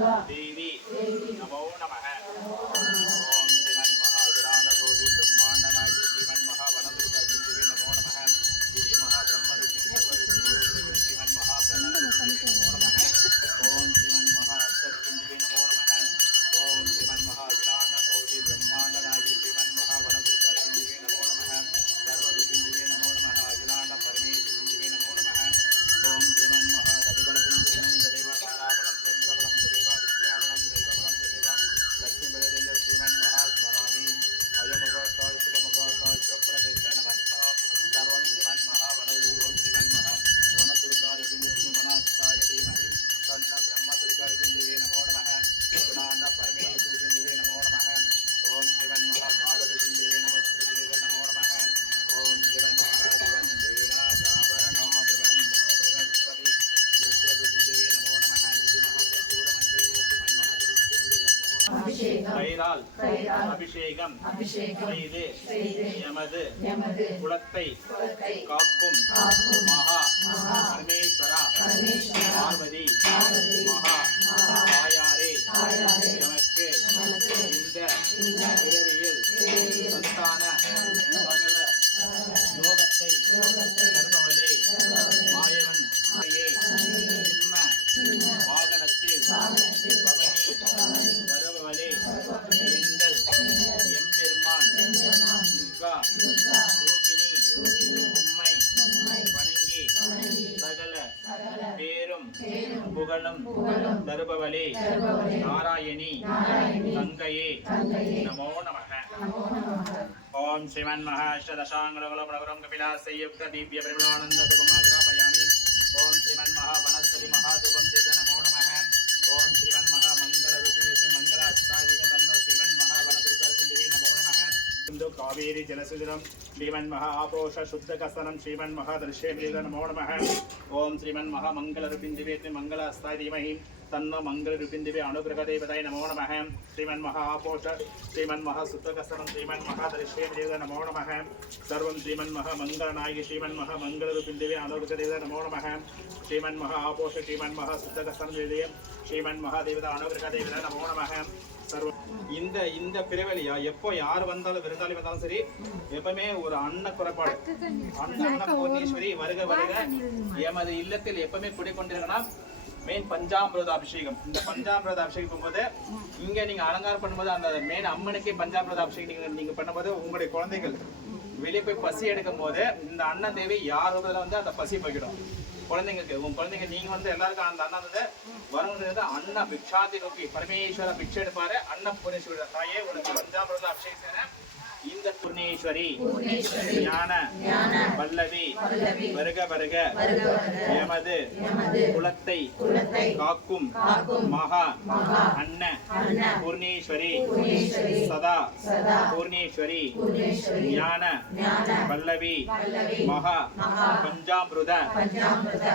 देवी नमो नमः। ओम श्रीमन् महागणाधिपति ब्रह्मांडनायकी श्रीमन् महावनदुर्गादेवी नमो नमः। देवी महाब्रह्मऋषि सर्वऋषि श्रीमन् महाप्रणवदेवी नमो नमः। ओम श्रीमन् महाअष्टऋषिदेवी नमो नमः। ओम श्रीमन् महागणाधिपति ब्रह्मांडनायकी श्रीमन् महावनदुर्गादेवी नमो नमः। सर्वऋषिदेवी नमो नमः। अखिलांड परमेश्वरी नमो नमः। ओम श्रीमन् महादधिबलगुणं देव ताराबलं चंद्रबलं देव विद्याबलं दैवबलं देव लक्ष्मीबलेन्द्र श्रीमन् महास्मरामि अयमुगोत्सव शुभमुगोत्सव शुभप्रदेश नमस्कार सर्वं श्रीमन् महावनदुर्गा ओम श्रीमन् महावनदुर्गादेवी वनास्थाय धीमहि तन्न ब्रह्मदुर्गादेवी नमो नमः। गुणांड परमेश्वरी नमो नमः। ओम श्रीमन् महाकालदेवी नमस्ते नमो नमः। ओम श्रीमन् महादेवं देवीना जावरणो ध्रुवं बृहस्पति रुद्रदेवी नमो नमः। निधि महाकपूर मंगल श्रीमन् महादेवी नमो नमः। अभिषेகம் செய்து எமது குலத்தை காக்கும் மகா பரமேஸ்வரா பார்வதி மகா தாயாரே எமக்கு இந்த பிறவியில் சந்தான சகல யோகத்தை தருபவளே மாயவன் சிம்ம வாகனத்தில் பவனி வருபவளே எங்கள் எம்பெருமான் துர்கா ரூபிணி உம்மை வணங்கி சகல பேரும் புகழும் தருபவளே நாராயணி தங்கையே நமோ நமः। ओम श्रीमन् महाअष्टदशांगुलगुलगुणगुरं कपिलासयुक्त दिव्य परिमलानंद धूपमाग्रापयामि। ओम श्रीमन् महावनस्पति महाधूपं चेत नमो नमः। ओम श्रीमन् महामंगलरूपिणी मंगलास्तादिक तन्नो श्रीमन् महावनदुर्गादेवी नमो नमः। सिंधु कावेरी जलसुजलं श्रीमन् महाआपोष शुद्धकसनं श्रीमन् महादर्शेन्द्र नमो नमः। ओम श्रीमन् महामंगलरूपिणी मंगलास्ताय धीमहि तन्नो मंगलरूपिणी अनुग्रहदेवताय नमो नमः। श्रीमन् महाआपोष श्रीमन् महासुद्धकसनं श्रीमन् महादर्शेन्द्र नमो नमः। सर्वं श्रीमन् महामंगलनायकी श्रीमन् महामंगलरूपिणी अनुग्रहदेवताय नमो नमः। श्रीमन् महाआपोष श्रीमन् महासुद्धकसनं श्रीमन् महादेवता अनुग्रहदेवताय नमो नमः। இந்த பிறவெளியா எப்போ யார் வந்தாலும் விருந்தாளி வந்தாலும் சரி எப்பவுமே ஒரு அன்ன குறைபாடு அன்னபூர்ணேஸ்வரி வருக வருக எமது இல்லத்தில் எப்பவுமே குடிக்கொண்டிருக்கணும். மெயின் பஞ்சாமிர்த அபிஷேகம். இந்த பஞ்சாமிர்த அபிஷேகம் போது இங்க நீங்க அலங்காரம் பண்ணும்போது அந்த மெயின் அம்மனுக்கு பஞ்சாமிர்த அபிஷேகம் நீங்க பண்ணும்போது உங்களுடைய குழந்தைகள் வெளியே போய் பசி எடுக்கும் போது இந்த அண்ணன் தேவி யார் வந்து அந்த பசி போய்கிடும். குழந்தைங்களுக்கு உங்க குழந்தைங்க நீங்க வந்து எல்லாருக்கும் அந்த அண்ணன் வந்து வரவங்க அன்ன பிக்ஷாதி நோக்கி பரமேஸ்வர பிக்ஷை எடுப்பாரு. அன்னபூர்ணேஸ்வரி தாயே உனக்கு பஞ்சாமிர்த அபிஷேகம் இந்த பூர்ணேஸ்வரி ஞான பல்லவி வருக வருக எமது குலத்தை காக்கும் மகா அன்ன பூர்ணேஸ்வரி சதா பூர்ணேஸ்வரி ஞான பல்லவி மகா பஞ்சாமிருத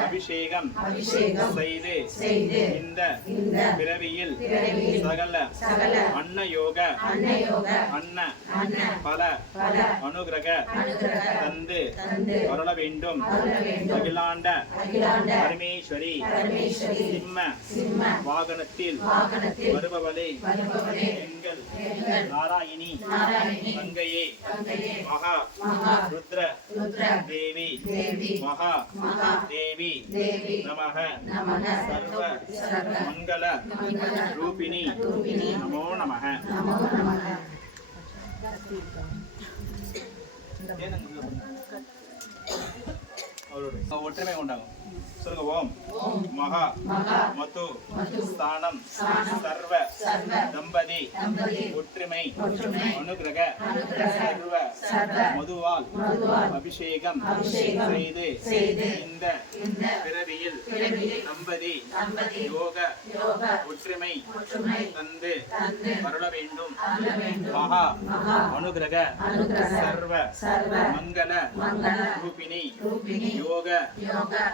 அபிஷேகம் செய்து இந்த பிறவியில் சகல அன்ன யோக அன்ன பல அனுகிரக தந்து அருள வேண்டும். அகிலாண்ட பரமேஸ்வரி சிம்ம வாகனத்தில் வருபவளே எங்கள் நாராயணி தங்கையே மகா ருத்ர தேவி மகா தேவி நமக சர்வ மங்கள ரூபிணி நமோ நமः। ஒற்றுமை உண்டாகும். சொல்லுங்க. ஓம் மகா மது ஸ்தானம் சர்வ தம்பதி ஒற்றுமை அனுகிரக சர்வ மதுவால் அபிஷேகம் செய்து இந்த பிறவியில் தம்பதி யோக ஒற்றுமை தந்து அருள வேண்டும். மகா அனுகிரக சர்வ மங்கள ரூபிணி யோக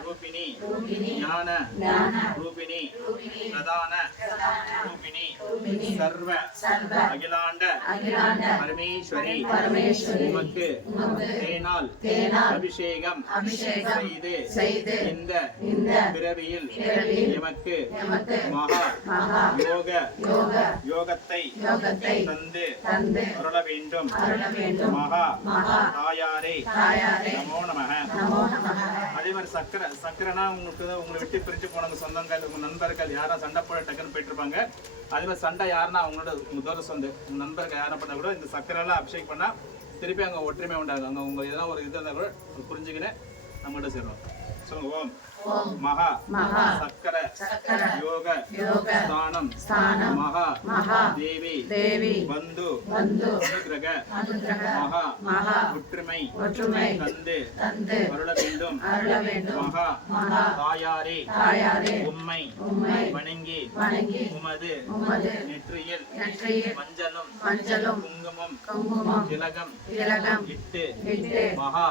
ரூபிணி ஞான ரூபிணி பிரதான ரூபிணி சர்வ அகிலாண்ட பரமேஸ்வரி உமக்கு தேனால் அபிஷேகம் செய்து இந்த பிறவியில் எமக்கு மகா யோகத்தை தந்து அருள வேண்டும் மகா தாயாரே நமோ நமக. அதே மாதிரி சக்கரைனா உங்களை விட்டு பிரிஞ்சு போனவங்க சொந்தங்கள் உங்க நண்பர்கள் யாரா சண்டை போட டக்குன்னு போயிட்டு இருப்பாங்க. அதே மாதிரி சண்டை யாருன்னா அவங்களோட உங்க தூர சொந்த உங்க நண்பர்கள் யாரை பண்ணா கூட இந்த சக்கரை எல்லாம் அபிஷேக் பண்ணா திருப்பி அங்க ஒற்றுமை உண்டாகும். அங்க உங்க எதனா ஒரு இது இருந்தா கூட புரிஞ்சுக்கின்னு நம்மகிட்ட சேருவோம். சொல்லுங்க. ஓம் மகா சக்கர யோக ஸ்தானம் மகா தேவி பந்து அனுகிரக மகா ஒற்றுமை தந்து அருள வேண்டும் மகா தாயாரே உம்மை வணங்கி உமது நெற்றியில் மஞ்சளும் குங்குமம் திலகம் இட்டு மகா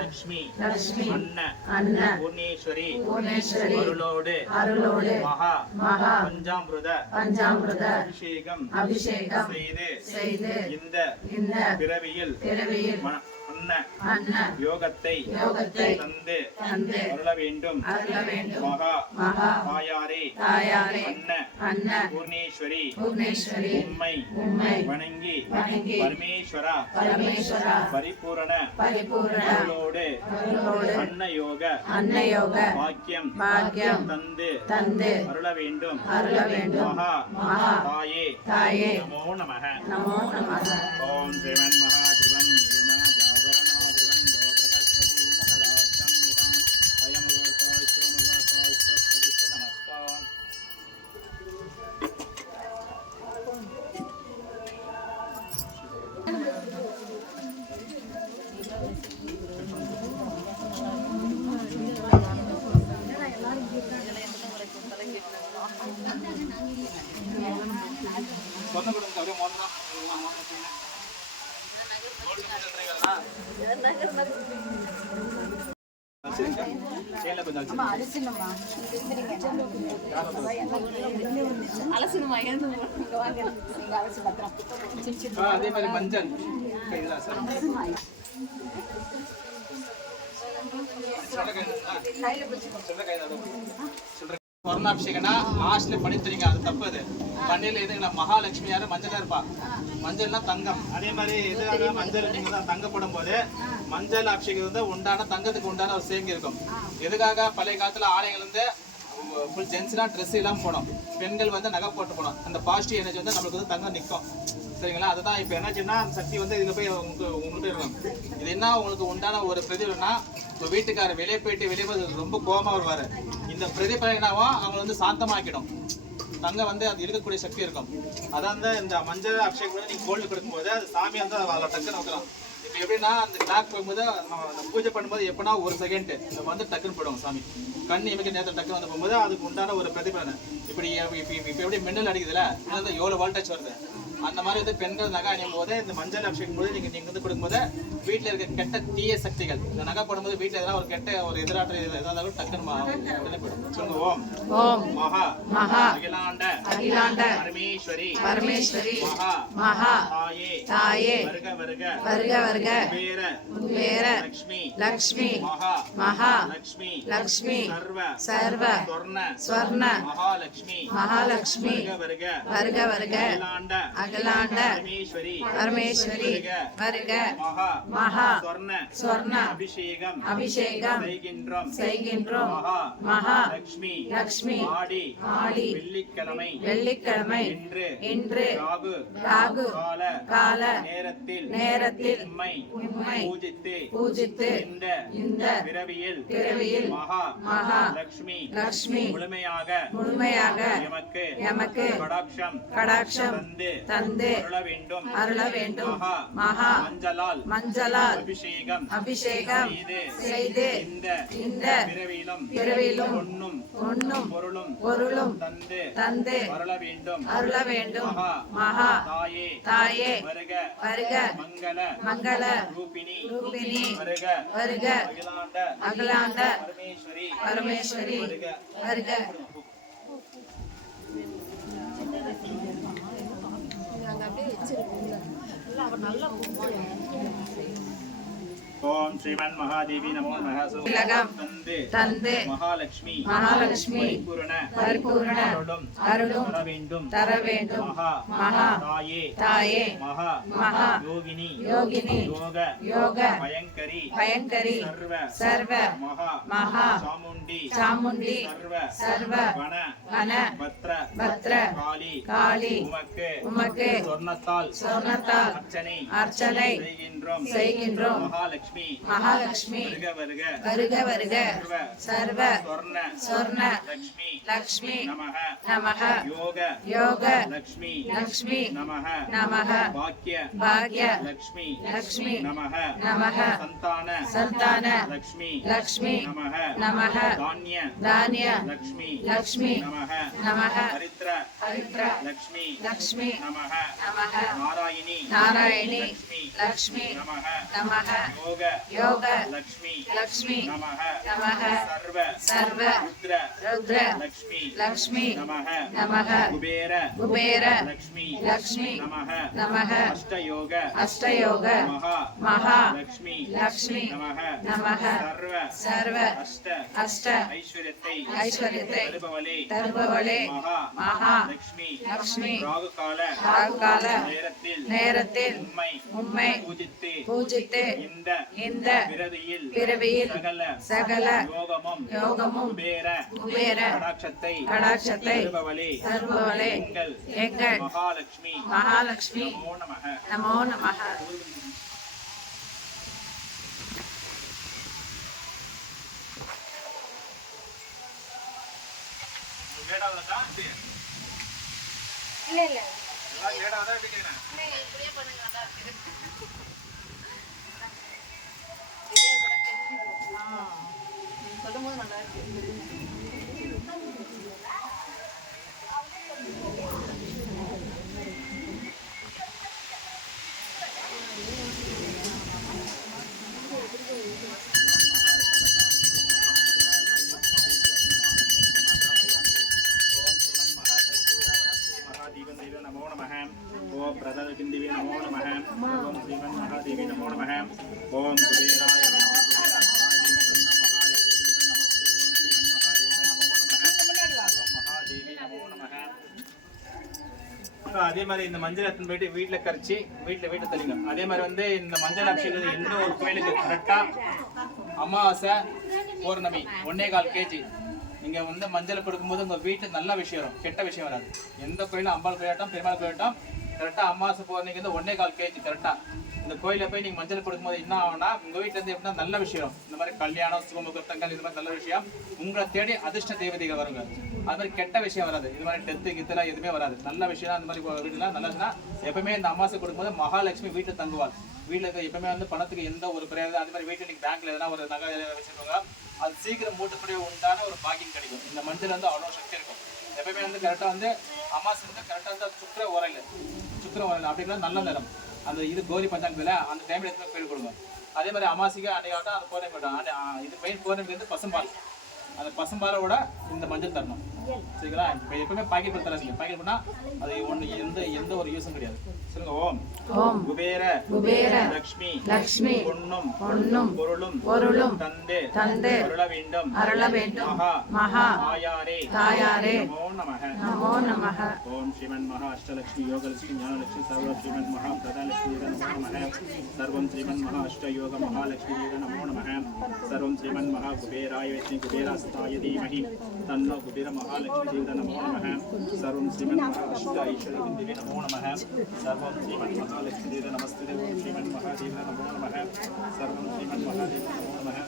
லட்சுமி அன்ன பூர்ணேஸ்வரி அருளோடு மகா பஞ்சாமிருத அபிஷேகம் செய்து இந்த பிறவியில் அன்ன யோகத்தை தந்து அருள வேண்டும் மகா தாயாரே அன்ன பூர்ணேஸ்வரி உம்மை வணங்கி பரமேஸ்வரா பரிபூரண அருளோடு அன்ன யோக பாக்கியம் தந்து அருள வேண்டும் மகா தாயே நமோ நமக. ஓம் ஸ்ரீமன் மகாதிவன் அதே மாதிரி மஞ்சள் கொரோனாபிஷேகம்னா லாஸ்ட்ல பண்ணி தெரியுங்க. அது தப்பு. அது பண்ணையில எதுங்க மகாலட்சுமி யாரு மஞ்சள் இருப்பா. மஞ்சள்னா தங்கம். அதே மாதிரி எதுக்காக மஞ்சள் நீங்க தான் தங்கப்படும் போது மஞ்சள் அபிஷேகம் வந்து உண்டான தங்கத்துக்கு உண்டான ஒரு சேங்கி இருக்கும். எதுக்காக பழைய காலத்துல ஆடைகள் வந்து ஃபுல் ஜென்ஸ்னா ட்ரெஸ் எல்லாம் போனோம், பெண்கள் வந்து நகை போட்டு போனோம். அந்த பாசிட்டிவ் எனர்ஜி வந்து நம்மளுக்கு வந்து தங்கம் நிற்கும். சரிங்களா? அதுதான் இப்போ என்னாச்சுன்னா அந்த சக்தி வந்து இதுல போய் உங்களுக்கு இருக்கும். இது என்ன உங்களுக்கு உண்டான ஒரு பிரதிபலனா, உங்க வீட்டுக்காரர் வெளியே போயிட்டு வெளியே போய் ரொம்ப கோபமா வருவாரு. இந்த பிரதிபலன் என்னவோ அவங்க வந்து சாந்தமாக்கிடும். தங்கம் வந்து அது இருக்கக்கூடிய சக்தி இருக்கும். அதான் இந்த மஞ்சள் அபிஷேகம் கூட நீங்க கோல்டு கொடுக்கும்போது அது சாமி வந்து அதில் டக்குன்னு வைக்கலாம். இப்போ எப்படின்னா அந்த கிளாக் போகும்போது பூஜை பண்ணும்போது எப்படின்னா ஒரு செகண்ட் இந்த வந்து டக்குன்னு போடுவாங்க சாமி. கண் இமைக்க நேரத்தில் டக்குன்னு வந்து போகும்போது அதுக்கு உண்டான ஒரு பிரதிபலன். இப்படி இப்போ எப்படி மின்னல் அடிக்குதுல, மின்னல் எவ்வளோ வோல்டேஜ் வருது. அந்த மாதிரி வந்து பெண்கள் நகை அணியும் போது இந்த மஞ்சள் அபிஷேகம் போது நீங்க வந்து கொடுக்கும்போது வீட்டில் இருக்க கெட்ட தீய சக்திகள் இந்த நகை போடும்போது வீட்டில் எதனா ஒரு கெட்ட ஒரு எதிராற்ற எதாவது டக்குன்னு போயிடும். சொல்லுங்க. ஓம் மகா அகிலாண்ட பரமேஸ்வரி மகா தாயே வருக குபேர லக்ஷ்மி மகா லக்ஷ்மி சர்வ ஸ்வர்ண மகாலட்சுமி வருக அகலாண்ட பரமேஸ்வரி வருக மகா ஸ்வர்ண அபிஷேகம் செய்கின்றோம் மகா லக்ஷ்மி ஆடி வெள்ளிக்கிழமை இன்று ராகு கால நேரத்தில் உம்மை பூஜித்து இந்த பிறவியில் மகா லக்ஷ்மி முழுமையாக எமக்கு கடாட்சம் தந்து தந்தே அருள வேண்டும் மகா மஞ்சளால் அபிஷேகம் செய்து இந்த பிறவியிலும் பொன்னும் பொருளும் தந்தே அருள வேண்டும் மகா தாயே வருக மங்கள ரூபிணி வருக அகிலாண்ட பரமேஸ்வரி வருக. ஓம் ஸ்ரீமன் மகாதேவி நமோ நமः. தந்தே மகாலட்சுமி பரிபூரண அருளும் தர வேண்டும் மகா தாயே மகா யோகினி யோக பயங்கரி சர்வ மகா சாமுண்டி சர்வ வன பத்ர காளி உமக்கு சொர்ணத்தால் அர்ச்சனை செய்கின்றோம் மகாலட்சுமி வருக வருக சர்வ சொர்ண லக்ஷ்மி நமஹ யோக லக்ஷ்மி நமஹ பாக்ய லக்ஷ்மி நமஹ சந்தான லக்ஷ்மி நமஹ தானிய லக்ஷ்மி நமஹ ஹரித்ர லக்ஷ்மி நமஹ நாராயணி லக்ஷ்மி நமஹ யோக லக்ஷ்மி நமஹ சர்வ ருத்ர லக்ஷ்மி நமஹ குபேர லக்ஷ்மி நமஹ அஷ்டயோக மகா லக்ஷ்மி நமஹ சர்வ அஷ்ட ஐஸ்வர்யத்தை தருபவளே மகா லக்ஷ்மி ராகுகால நேரத்தில் உம்மை பூஜித்து இந்த பிறவியில் சகல யோகமும் குபேர கடாட்சத்தை தருபவளே எங்கள் மகாலட்சுமி நமோ நமஹ. சொல்லும்போது நல்லா இருக்கு. ஓம் பிரதவிந்திவே நமோ நமः. ஓம் ஸ்ரீமன் மகாதேவி நமோ நமः. ஓம் குபேராய அதே மாதிரி இந்த மஞ்சள் எடுத்து போயிட்டு வீட்டுல கரைச்சி வீட்டுல தெளிங்க. அதே மாதிரி வந்து இந்த மஞ்சள் அபிஷேகம் எந்த ஒரு கோயிலுக்கு கரெக்டா அமாவாசை பௌர்ணமி 1.25 kg நீங்க வந்து மஞ்சள் கொடுக்கும்போது உங்க வீட்டுல நல்ல விஷயம் வரும், கெட்ட விஷயம் வராது. எந்த கோயிலும் அம்பாள் கோயிலாட்டம் பெருமாள் கோயிலாட்டம் கரெக்டா அமாவாசை பௌர்ணமிக்கு வந்து 1.25 kg கரெக்டா இந்த கோயில போய் நீங்க மஞ்சள் கொடுக்கும்போது என்ன ஆகும்னா உங்க வீட்டுல இருந்து எப்படின்னா நல்ல விஷயம், இந்த மாதிரி கல்யாணம் சுகமுகூர்த்தங்கள் இந்த மாதிரி நல்ல விஷயம் உங்களை தேடி அதிர்ஷ்ட தேவதைகள் வருங்க. அது மாதிரி கெட்ட விஷயம் வராது, இது மாதிரி டெத்து கித்தெல்லாம் எதுவுமே வராது. நல்ல விஷயம் அந்த மாதிரி வீட்டுலாம் நல்லதுன்னா எப்பவுமே இந்த அமாவாசை கொடுக்கும்போது மகாலட்சுமி வீட்டுல தங்குவாள். வீட்டுல இருக்க எப்பவுமே வந்து பணத்துக்கு எந்த ஒரு பிரயோஜனம், அது மாதிரி வீட்டுல நீங்க பேங்க்ல எதனா ஒரு நகை வச்சிருப்பாங்க அது சீக்கிரம் மூட்டுப்படி உண்டான ஒரு பாக்கியம் கிடைக்கும். இந்த மஞ்சள் வந்து அவ்வளோ சக்தி இருக்கும். எப்பவுமே வந்து கரெக்டாக வந்து அமாவாசை வந்து கரெக்டாக வந்து சுக்கர உரையில் அப்படிங்கிறது நல்ல நேரம். அந்த இது கௌரி பஞ்சாங்கத்தில் அந்த டைமில் எடுத்து கோயில் கொடுங்க. அதே மாதிரி அமாவாசைக்கு அன்றைக்கி ஆகட்டும் அந்த பௌர்ணமி ஆகட்டும் இது மெயின் பௌர்ணமிக்கு வந்து பசும்பால், அந்த பசும்பாலோட இந்த மஞ்சள் தரணும் சரிங்களா. இப்போ எப்பவுமே பாக்கெட் பண்ண தராதீங்க, பாக்கெட் பண்ணால் அது ஒன்று எந்த ஒரு யூஸும் கிடையாது. சொல்லுங்க ஓம் குபேர லக்ஷ்மி பொன்னும் பொருளும் தந்தே அருள வேண்டும் மகா தாயாரே நமோ நமஹ. ஓம் ஸ்ரீமன் மகா அஷ்டலக்ஷ்மி யோகலக்ஷ்மி ஞானலக்ஷ்மி சர்வ ஸ்ரீமன் மகா பிரதாலக்ஷ்மி நமோ நமஹ. சர்வம் ஸ்ரீமன் மகா அஷ்ட யோக மகாலக்ஷ்மி நமோ நமஹ. சர்வம் ஸ்ரீமன் மகா குபேராய விஷ்ணு குபேராஸ்தாய தீமஹி தன்னோ குபேர மகாலக்ஷ்மி நமோ நமஹ. சர்வம் ஸ்ரீமன் மகா அஷ்ட ஐஸ்வர்ய நமோ நமஹ. சர்வம் ஸ்ரீமன் மகாலக்ஷ்மி நமஸ்தே. ஓம் ஸ்ரீமன் மகாதேவ நமோ நமஹ. சர்வம் ஸ்ரீமன் மகாதேவ நமோ நமஹ.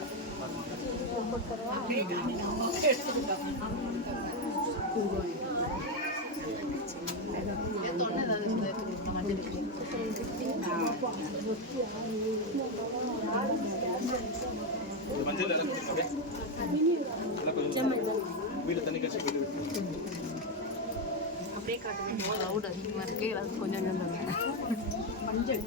தொண்டை இந்த மஞ்சள் எல்லாம் கொடுங்க அப்படியே. நல்லா கொஞ்சம் வீடு தண்ணி கட்சி வீடு விட்டு. அப்படியே காட்டுங்க. லவுட் அதிகமாக இருக்கு. எல்லாரும் கொஞ்சம் மஞ்சள்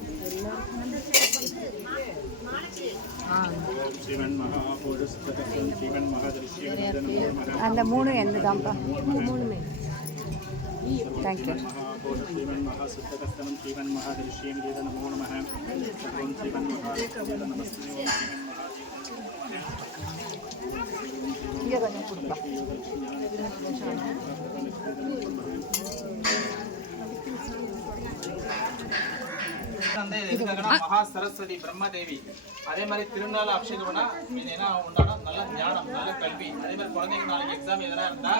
அந்த மூணு எந்த தான்ப்பா? மூணுமே தேங்க்யூ. இங்கே கொஞ்சம் கொடுப்பா. வந்து எதுக்காகனா மகா சரஸ்வதி பிரம்மதேவி. அதே மாதிரி திருநாள் அபிஷேகம்னா என்ன உண்டான நல்ல ஞானம், நல்ல கல்வி. அதே மாதிரி குழந்தைங்க நாளைக்கு எக்ஸாம் எதனா இருந்தா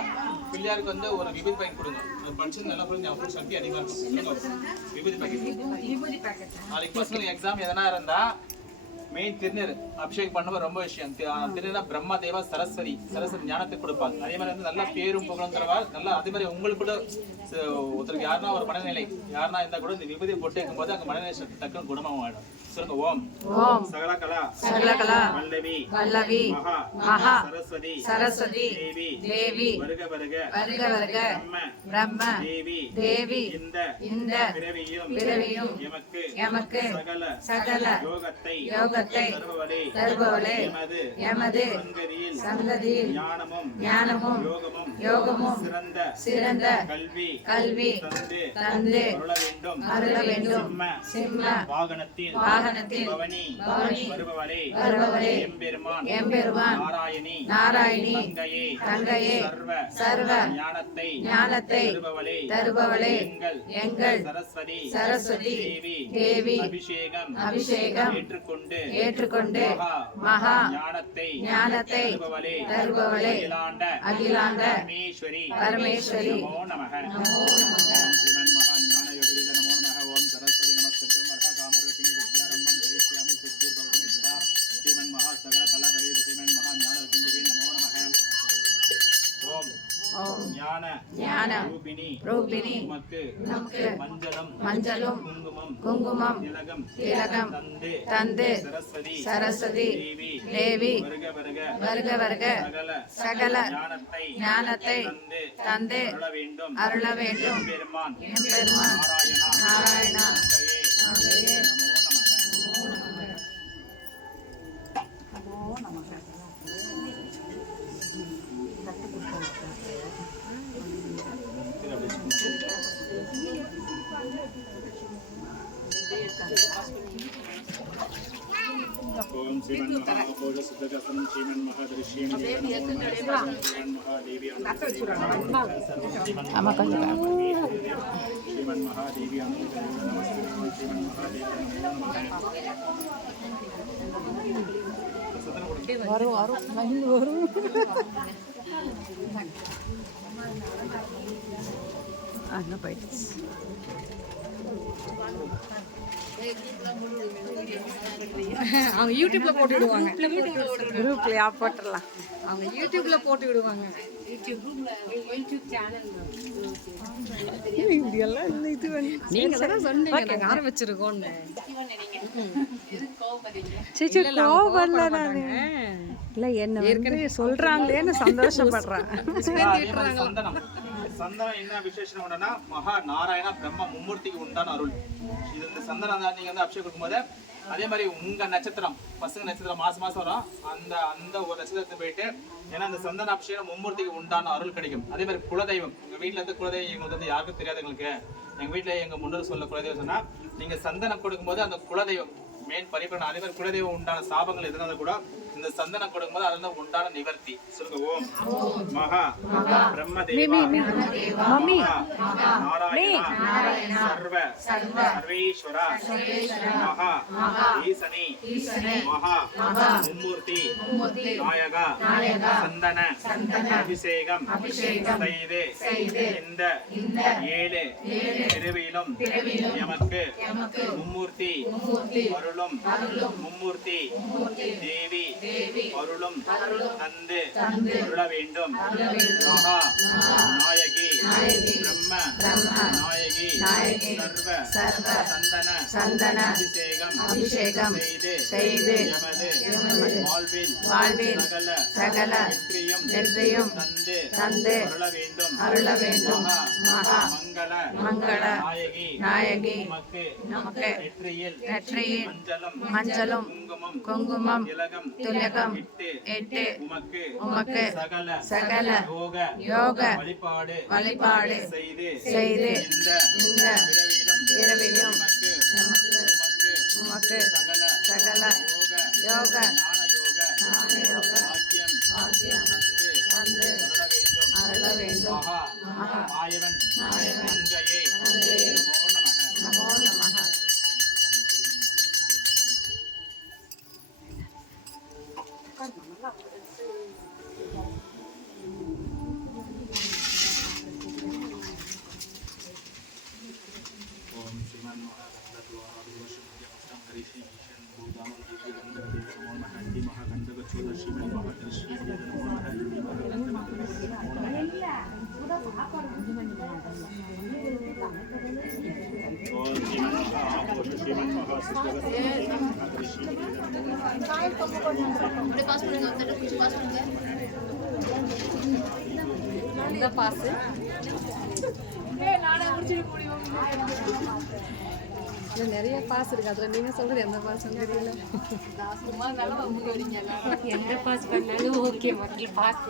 பிள்ளையாருக்கு வந்து ஒரு விபூதி பாக்கெட் கொடுங்க. அது படிச்சு நல்லா புரிஞ்சு அவங்க சக்தி அதிகமா இருக்கும். விபூதி பாக்கெட் நாளைக்கு பசங்களுக்கு எக்ஸாம் எதனா இருந்தா மெயின் திருநீர் அபிஷேகம் பண்ணுவது ரொம்ப விஷயம். திருநீரா பிரம்ம தேவா சரஸ்வதி ஞானத்தை கொடுப்பாங்க. அதே மாதிரி வந்து நல்லா பேரும் புகழும் தரவா நல்லா. அதே மாதிரி உங்களுக்கு கூட ஒருத்தருக்கு யாருன்னா ஒரு மனநிலை யாருன்னா இருந்தா கூட இந்த விபூதியை போட்டு இருக்கும்போது அங்க மனநிலை டக்குன்னு குணமாகும் ஆயிடும். சொல்லுங்க. ஓம் ஓம் சகலகலா வல்லவி மகா சரஸ்வதி தேவி வருக வருக பிரம்ம தேவி இந்த பிறவியும் எமக்கு சகல யோகத்தை தருபவளே எமது சந்ததியில் ஞானமும் யோகமும் சிறந்த கல்வி தந்து அருள வேண்டும். சிம்ம வாகனத்தில் பவனி வருபவளே எம்பெருமான் நாராயணி தங்கையே சர்வ ஞானத்தை தருபவளே எங்கள் சரஸ்வதி தேவி அபிஷேகம் ஏற்றுக்கொண்டு மகா ஞானத்தை தருபவளே அகிலாண்ட பரமேஸ்வரி நமோ நமः. ஞான ரூபிணி நமக்கு மஞ்சளும் குங்குமம் திலகம் தந்து சரஸ்வதி தேவி வருக வருக சகல ஞானத்தை தந்து அருள வேண்டும். எம்பெருமான் நாராயணா தங்கையே நமோ நமः. ஓம் ஸ்ரீமன் மகாபோத சுத்தகசனம் ஸ்ரீமன் மகாதரிஷ்யம் மகாதேவி ஆமா கொஞ்சம் ஸ்ரீமன் மகாதேவி ஸ்ரீமன் மகாதேவி வரும் அங்கே போயிடுச்சு. அவங்க யூடியூப்ல போட்டு விடுவாங்க. குரூப்லயா போட்டுடலாம். அவங்க யூடியூப்ல போட்டு விடுவாங்க. நீங்க தானே சொன்னீங்க நாங்க ஆரம்பிச்சிருக்கோம்னு. கோவம் இல்ல என்ன ஏற்கனவே சொல்றாங்களேன்னு சந்தோஷப்படுறேன். சந்தனம் என்ன விசேஷம் உண்டனா மகா நாராயண பிரம்ம மும்மூர்த்திக்கு உண்டான அருள். இது இந்த சந்தனம் தான் நீங்க வந்து அபிஷேகம் கொடுக்கும்போது அதே மாதிரி உங்க நட்சத்திரம் பசங்க நட்சத்திரம் மாசம் வரும். அந்த ஒரு நட்சத்திரத்தை போயிட்டு ஏன்னா அந்த சந்தன அபிஷேகம் மும்மூர்த்திக்கு உண்டான அருள் கிடைக்கும். அதே மாதிரி குலதெய்வம் எங்க வீட்டுல இருந்து குலதெய்வம் எங்களுக்கு வந்து யாருக்கும் தெரியாது. எங்களுக்கு எங்க வீட்டுல எங்க முன்னோர் சொல்ல குலதெய்வம் சொன்னா நீங்க சந்தனம் கொடுக்கும்போது அந்த குலதெய்வம் மெயின் பரிபூரண அதே மாதிரி குலதெய்வம் உண்டான சாபங்கள் எதுனா கூட இந்த சந்தனம் கொடுக்கும்போது அதுல உண்டான நிவர்த்தி. சொல்லுங்க. ஓம் மகா பிரம்மதேவா நாராயண சர்வ சர்வேஸ்வரா மகா ஈசனி மகா மும்மூர்த்தி நாயகா சந்தன அபிஷேகம் செய்து இந்த 7 பிறவியிலும் எமக்கு மும்மூர்த்தி அருளும் மும்மூர்த்தி தேவி அருளும் தந்து அருள வேண்டும். மகா நாயகி பிரம்ம நாயகி சர்வ சந்தன அபிஷேகம் செய்து எமது வாழ்வில் சகல வெற்றியும் தந்து அருள வேண்டும். மகா மங்கள நாயகி நமக்கு நெற்றியில் மஞ்சளும் குங்குமம் திலகம் இட்டு உமக்கு சகல யோக வழிபாடு செய்து இந்த பிறவிலும் உமக்கு சகல யோக பாக்கியம் தந்து அருள வேண்டும். மகா மாயவன் தங்கையே நமோ நமः. ஓம் ஸ்ரீமன் மகாகந்தத்வாஹாவிவசம் ஹரிஷி ஈஷன் பூதாமம் திவ்யகந்தகதே நமோ நமः. ஹரி மகாகந்தகச்சூட ஸ்ரீமன் மகாதரிஷ்யே நமோ நமः. ஹரி மகாகந்தகச்சூட நமோ நமः. ஓம் ஸ்ரீமன் மகாஆபோஷ ஸ்ரீமன் மகாசித்தகஸ்தே ஸ்ரீமன் மகாதரிஷ்யே நமோ நமः. இந்த பாஸ் இல்லை நிறைய பாஸ் இருக்கு. அதில் நீங்கள் சொல்கிறது எந்த பாஸ் தெரியல. எந்த பாஸ் பண்ணாலும் ஓகே, மக்கள் பாஸ்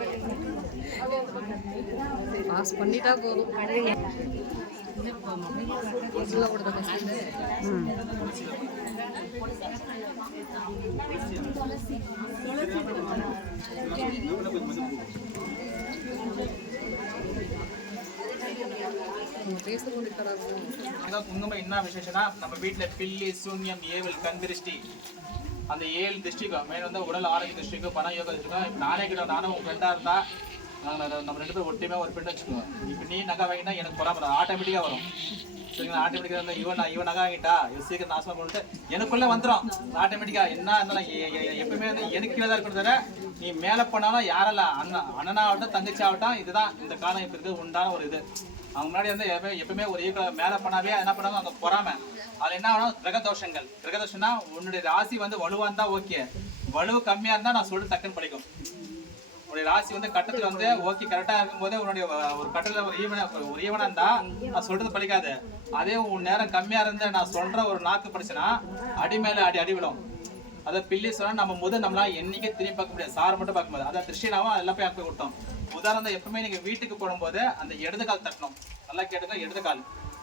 பாஸ் பண்ணிட்டா போதும். சொல்ல கொடுத்த கொஸ்டின் குங்குமம் என்ன விசேஷம்னா, நம்ம வீட்டுல பில்லி சூன்யம் ஏவல் கண் திருஷ்டி அந்த 7 திருஷ்டிக்கும் மேல வந்து உடல் ஆரோக்கிய திருஷ்டிக்கும் பண யோக திருஷ்டிக்கும். நானும் உங்க ஃப்ரெண்டா இருந்தா நம்ம 2 பேரும் ஒட்டுமே ஒரு ஃப்ரெண்ட் வச்சுக்கோங்க. இப்போ நீ நகை வாங்கினா எனக்கு பொறாம ஆட்டோமேட்டிக்கா வரும். சரிங்களா? ஆட்டோமேட்டிக்கா இருந்தா இவன் நகை வாங்கிட்டா இவன் சீக்கிரம் நாசமா பண்ணிட்டு எனக்குள்ள வந்துடும் ஆட்டோமேட்டிக்கா. என்ன இருந்தாலும் எப்பவுமே வந்து எனக்கு கீழே தான் இருக்கணும் தவிர நீ மேல போனாலும் யாரெல்லாம் அண்ணனாகட்டும் தங்கச்சி ஆகட்டும், இதுதான் இந்த காலம் இப்ப இருக்கு உண்டான ஒரு இது. அவங்க முன்னாடி வந்து எப்பவுமே ஒரு ஈக்குவல் மேல பண்ணாவே என்ன பண்ணாலும் அங்க பொறாம. அது என்ன ஆகணும், கிரகதோஷங்கள். கிரகதோஷம்னா உன்னுடைய ராசி வந்து வலுவா இருந்தா ஓகே, வலுவு கம்மியா இருந்தா நான் சொல்லிட்டு டக்குன்னு படிக்கும். உன்னுடைய ராசி வந்து கட்டத்துல வந்து ஓகே கரெக்டா இருக்கும் போதே உன்னுடைய ஒரு கட்டத்துல ஒரு ஈவனா இருந்தா நான் சொல்றது படிக்காது. அதே உன் நேரம் கம்மியா இருந்தா நான் சொல்ற ஒரு நாக்கு படிச்சேன்னா அடி மேல அடி விடும். அதை பில்லி சொன்னா நம்ம நம்மளாம் என்னைக்கே திரும்பி பார்க்க முடியாது, சார் மட்டும் பார்க்க முடியாது. அதான் திருஷ்டினாவும் அதெல்லாம் போய் போய் விட்டோம். உதாரணம் எப்பவுமே நீங்க வீட்டுக்கு போடும்போது அந்த இடது கால் தட்டணும். நல்லா கேட்டுக்க, இடது கால்.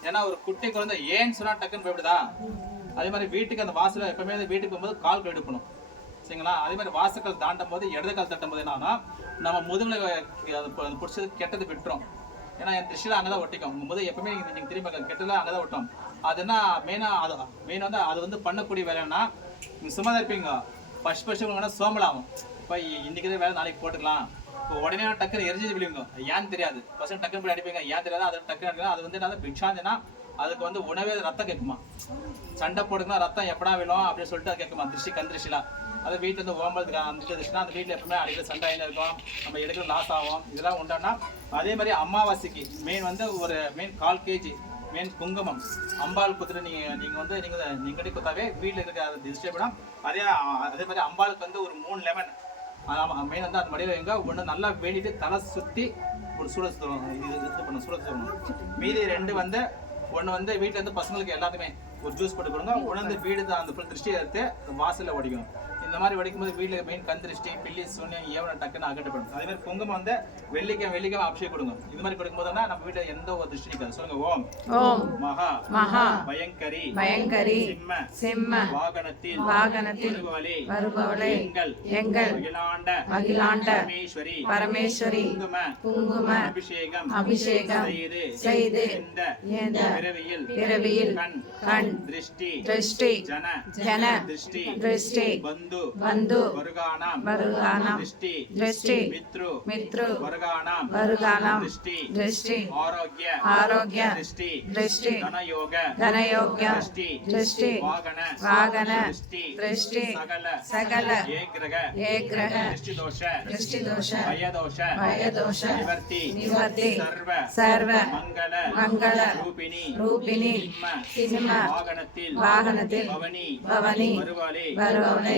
ஏன்னா ஒரு குட்டி குழந்தை ஏன்னு சொன்னா டக்குன்னு போய்விடுதா. அதே மாதிரி வீட்டுக்கு அந்த வாசல எப்பவுமே வீட்டுக்கு போகும்போது கால் எடுக்கணும். சரிங்களா? அதே மாதிரி வாசல்கள் தாண்டும் போது இடது கால் தட்டும் போது என்னன்னா நம்ம முதுகுல பிடிச்சது கெட்டது விட்டுரும். ஏன்னா என் திருஷ்டில அங்கதான் ஒட்டிக்கும். உங்க முதுகு எப்பவுமே நீங்க திரும்பி கெட்டதுல அங்கதான் ஒட்டும். அது என்ன மெயின் வந்து அது வந்து பண்ணக்கூடிய வேலைன்னா நீங்க சும்மா தான் இருப்பீங்க. ஃபர்ஸ்ட் உங்களுக்கு சோம்பலாகும். இப்போ இன்னைக்கு வேலை நாளைக்கு போட்டுக்கலாம். இப்போ உடனே டக்குன்னு எரிஞ்சு விழுங்க. ஏன்னு தெரியாது. ஃபர்ஸ்ட் டக்குன்னு போய் அடிப்பீங்க. ஏன் தெரியாது. அது டக்குன்னு அடிக்கலாம். அது வந்து என்ன பிக்ஷாந்தினா அதுக்கு வந்து உணவே ரத்தம் கேட்குமா. சண்டை போட்டுக்கலாம் ரத்தம் எப்படா விழும் அப்படின்னு சொல்லிட்டு அது கேட்குமா. கண் திருஷ்டிலாம் அது வீட்டில் இருந்து ஓம்பதுக்கு அந்த திருஷ்டினா அந்த வீட்டில் எப்பவுமே அடிக்கிற சண்டை என்ன இருக்கும், நம்ம எடுக்கிற லாஸ் ஆகும். இதெல்லாம் உண்டானா அதே மாதிரி அமாவாசைக்கு மெயின் வந்து ஒரு மெயின் 1/4 kg மெயின் குங்குமம் அம்பாள் குத்துட்டு நீங்க குத்தாவே வீட்டில் இருக்க டிஸ்டர்பிடும். அதே மாதிரி அம்பாளுக்கு வந்து ஒரு 3 லெமன் மெயின் வந்து அந்த மடியில் எங்க ஒன்று நல்லா வேண்டிட்டு தலை சுற்றி ஒரு சூட சொல்லணும். மீதி 2 வந்து ஒன்று வந்து வீட்டில் இருந்து பசங்களுக்கு எல்லாத்துமே ஒரு ஜூஸ் போட்டு கொடுங்க. உணர்ந்து வீடு தான் அந்த ஃபுல் திருஷ்டியை எடுத்து வாசலில் வடிக்கணும். இந்த மாதிரி வடிக்கும் போது வீட்டில் மெயின் கண் திருஷ்டி பில்லி சூன்யம் ஏவனை டக்குன்னு அகற்றப்படும். அதே மாதிரி குங்குமம் வந்து வெள்ளிக்கிழமை அபிஷேகம் கொடுங்க. இது மாதிரி கொடுக்கும் போதுனா நம்ம வீட்டில் எந்த ஒரு திருஷ்டி இருக்காது. சொல்லுங்க. ஓம் ஓம் மகா பயங்கரி சிம்ம வாகனத்தில் வருபவளே எங்கள் அகிலாண்ட பரமேஸ்வரி குங்கும அபிஷேகம் செய்து இந்த பிறவியில் கண் திருஷ்டி ஜன திருஷ்டி बंधु वर्गाणाम दृष्टि मित्रु वर्गाणाम दृष्टि आरोग्य दृष्टि धनयोग दृष्टि वागन दृष्टि सकल एग्रह दृष्टि दोष भयदोष निवर्ति सर्व मंगल रूपिणी सिंह वाहनத்தில் பவனி வருவளே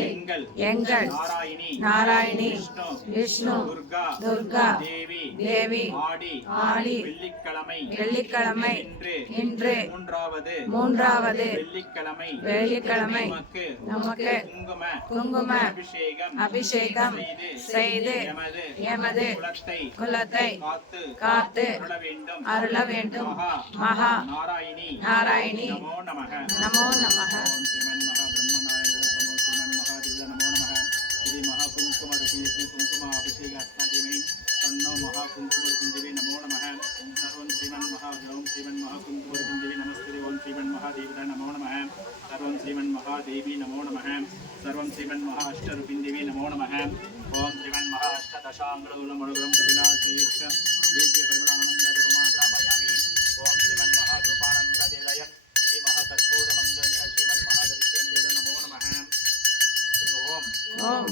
எங்கள் நாராயணி விஷ்ணு துர்கா தேவி ஆடி வெள்ளிக்கிழமை இன்று மூன்றாவது வெள்ளிக்கிழமை நமக்கு குங்கும அபிஷேகம் செய்து எமது குலத்தை காத்து அருள வேண்டும். மகா நாராயணி நமோ நமः. महादेवी नमो नमः. सर्वं श्रीमन्महाअष्टरूपिण्देवी नमो नमः. ओम श्रीमन्महाअष्टदशाङ्गुलमणुगुरं कपिलासयुक्त दिव्य परिमलानन्दधूमाग्रापयामि. ओम श्रीमन्महागोपानन्दनिलयम् इति महाकर्पूरमङ्गलेन श्रीमन्महादर्श्यं नमो नमः. ओम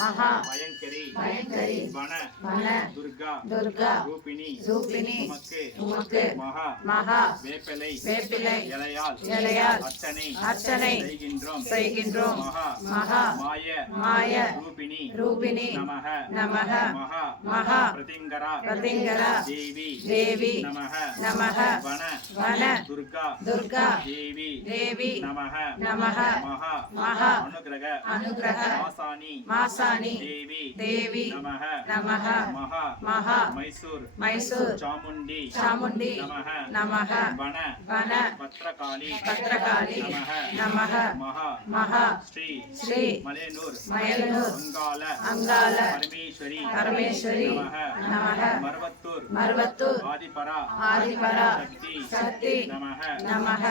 महा भयंकरी वன दुर्गा रूपिणी उमके महा வேப்பிலை இலையால் அர்ச்சனை செய்கின்றோம். மகா மாய ரூபிணி நமஹ மகா பிரதிங்கரா தேவி நமஹ வன துர்கா தேவி நமஹ மகா अनुग्रह मासानी देवी नमः महा मैसूर चामुंडी नमः वन पत्रकाली नमः महा श्री मलेनूर अंगाल परमेश्वरी नमः मरवत्तूर आदिपरा शक्ति नमः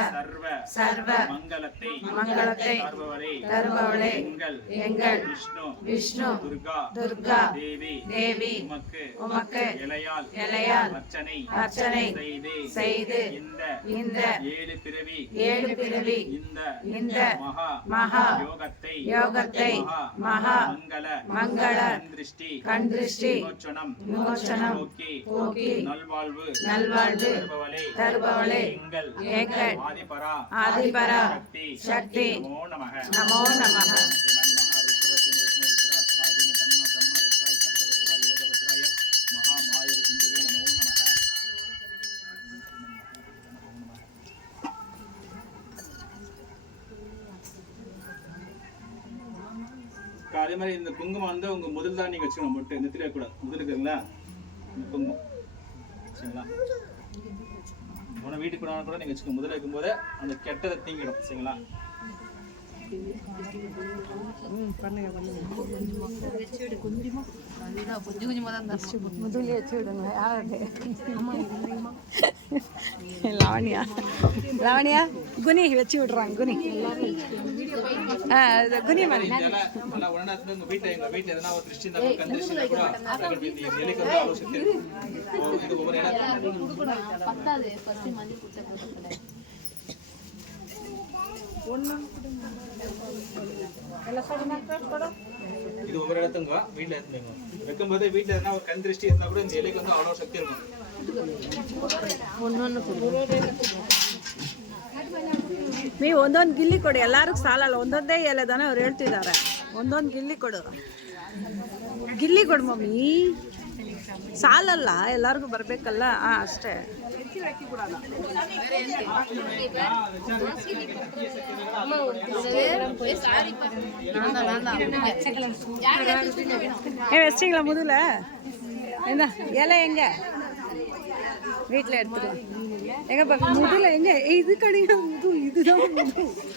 सर्व मंगलते தருபவளே எங்கள் விஷ்ணு துர்கா தேவி உமக்கு இலையால் அர்ச்சனை செய்து இந்த ஏழு பிறவி இந்த மகா யோகத்தை மகா மங்கள கண் திருஷ்டி விமோச்சனம் போக்கி நல்வாழ்வு தருபவளே எங்கள் ஆதிபரா சக்தி நமோ நமः. அதே மாதிரி இந்த குங்குமம் வந்து உங்க முதல் தான் நீங்க வச்சுக்கணும். மட்டும் நெத்தில கூடாது. முதல் இருக்குங்களா இந்த குங்குமம் சரிங்களா? உன வீட்டுக்கு கூட நீங்க வச்சுக்கணும். முதல்ல வைக்கும்போது அந்த கெட்டதை தீங்கிடும் சரிங்களா? லாவணியா குனி வச்சு விடுறாங்க. குனி குனி நல்லா உடனே உங்க வீட்டுல எங்க வீட்டுல எதனா ஒரு திருஷ்டி இருந்தா கண் திருஷ்டி இருந்தா கூட எலிக்கு வந்து அவ்வளவு சக்தி இருக்கு. இது ஒவ்வொரு இது ஒவ்வொரு இடத்துங்க வீட்டுல எடுத்துங்க. வைக்கும்போது வீட்டுல எதனா ஒரு கண் திருஷ்டி இருந்தா கூட இந்த எலிக்கு வந்து அவ்வளவு சக்தி இருக்கும். ಮೀ ಒಂದೊಂದು ಗಿಲ್ಲಿ ಕೊಡು. ಎಲ್ಲರಿಗೂ ಸಾಲಲ್ಲ, ಒಂದೊಂದೇ ಎಲೆ ತಾನೆ ಅವ್ರು ಹೇಳ್ತಿದ್ದಾರೆ. ಒಂದೊಂದು ಗಿಲ್ಲಿ ಕೊಡು. ಗಿಲ್ಲಿ ಕೊಡು ಮಮ್ಮಿ, ಸಾಲಲ್ಲ, ಎಲ್ಲರಿಗೂ ಬರಬೇಕಲ್ಲ. ಅಷ್ಟೇ. வச்சிங்களா முதல்ல? என்ன இலை எங்க வீட்டில் எடுத்துக்கலாம். எங்க பார்க்க முதல்ல எங்க இது கிடையாது. இதுதான்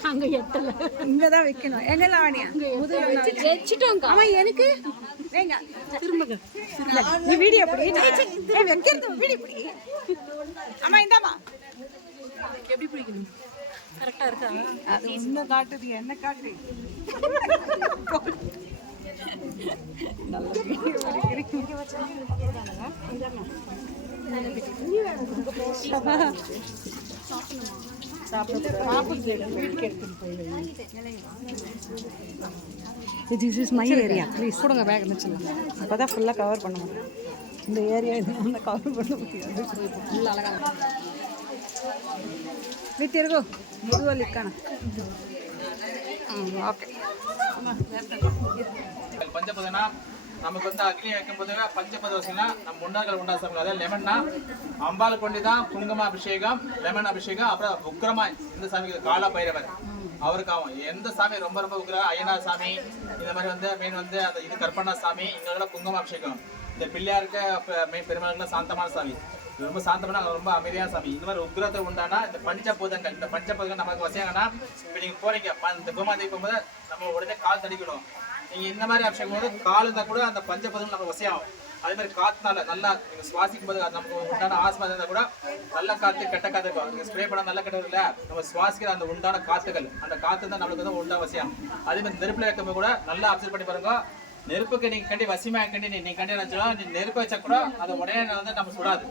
அங்க எட்டல, இங்கதான் வைக்கணும். எங்க லாவணியா முதல்ல வச்சுட்டோம். ஆமா எனக்கு வேங்க திரும்ப நீ வீடியோ எப்படி வைக்கிறது வீடியோ பிடி. ஆமா இந்தாமா எப்படி பிடிக்கணும் கரெக்டா இருக்கா? அது இன்னும் காட்டுது, என்ன காட்டு. நல்ல வீடியோ எடுக்கிறீங்க. This is my area. Please கொடுங்க பேக் இருந்துச்சுங்க. அப்போ தான் ஃபுல்லாக கவர் பண்ண முடியும். இந்த ஏரியா இது கவர் பண்ண முடியாது. ஃபுல்லாக அழகாக வீட்டு இருக்கும் முதுவல் இருக்கான. ஓகே. பஞ்சபதனா நமக்கு வந்து அக்னி வைக்கும் போது பஞ்சபதவசனா நம்ம முன்னாள் உண்டா சாமி. அதாவது லெமன்னா அம்பாள் கொண்டுதான் குங்கும அபிஷேகம், லெமன் அபிஷேகம். அப்புறம் உக்கிரமா இந்த சாமிக்கு கால பைரவர் அவருக்கு ஆகும். எந்த சாமி ரொம்ப ரொம்ப உக்கிர ஐயனார் சாமி, இந்த மாதிரி வந்து மெயின் வந்து அந்த இது கற்பனா சாமி, இங்கெல்லாம் குங்கும அபிஷேகம். இந்த பிள்ளையாருக்கு மெயின் பெருமாளுக்குலாம் சாந்தமான சாமி, ரொம்ப சாந்தமான ரொம்ப அமைதியான சாமி. இந்த மாதிரி உக்ரத்தை உண்டானா இந்த பஞ்சபூதங்கள், இந்த பஞ்சபூதங்கள் நமக்கு வசியாங்கன்னா இப்போ நீங்கள் போறீங்க இந்த பூமாதேவி போகும்போது நம்ம உடனே கால் தடிக்கணும். நீங்கள் இந்த மாதிரி அபிஷேகம் போது கால் இருந்தால் கூட அந்த பஞ்சபூதங்கள் நம்ம வசியாகும். அதே மாதிரி காத்துனால நல்லா நீங்கள் சுவாசிக்கும் போது அது நமக்கு உண்டான ஆஸ்மா இருந்தால் கூட நல்ல காற்று கெட்ட காற்று இருக்கும். நீங்கள் ஸ்ப்ரே பண்ண நல்ல கெட்ட இல்லை, நம்ம சுவாசிக்கிற அந்த உண்டான காற்றுகள், அந்த காற்று தான் நம்மளுக்கு வந்து உண்டா வசியம். அதே மாதிரி நெருப்பில் வைக்கும்போது கூட நல்லா அப்சர்வ் பண்ணி பாருங்க. நெருப்புக்கு நீங்க கண்டி வசியமா கண்டி நீ கண்டி நினைச்சா நீ நெருப்பு வச்சா கூட அதை உடனே வந்து நம்ம சுடாது.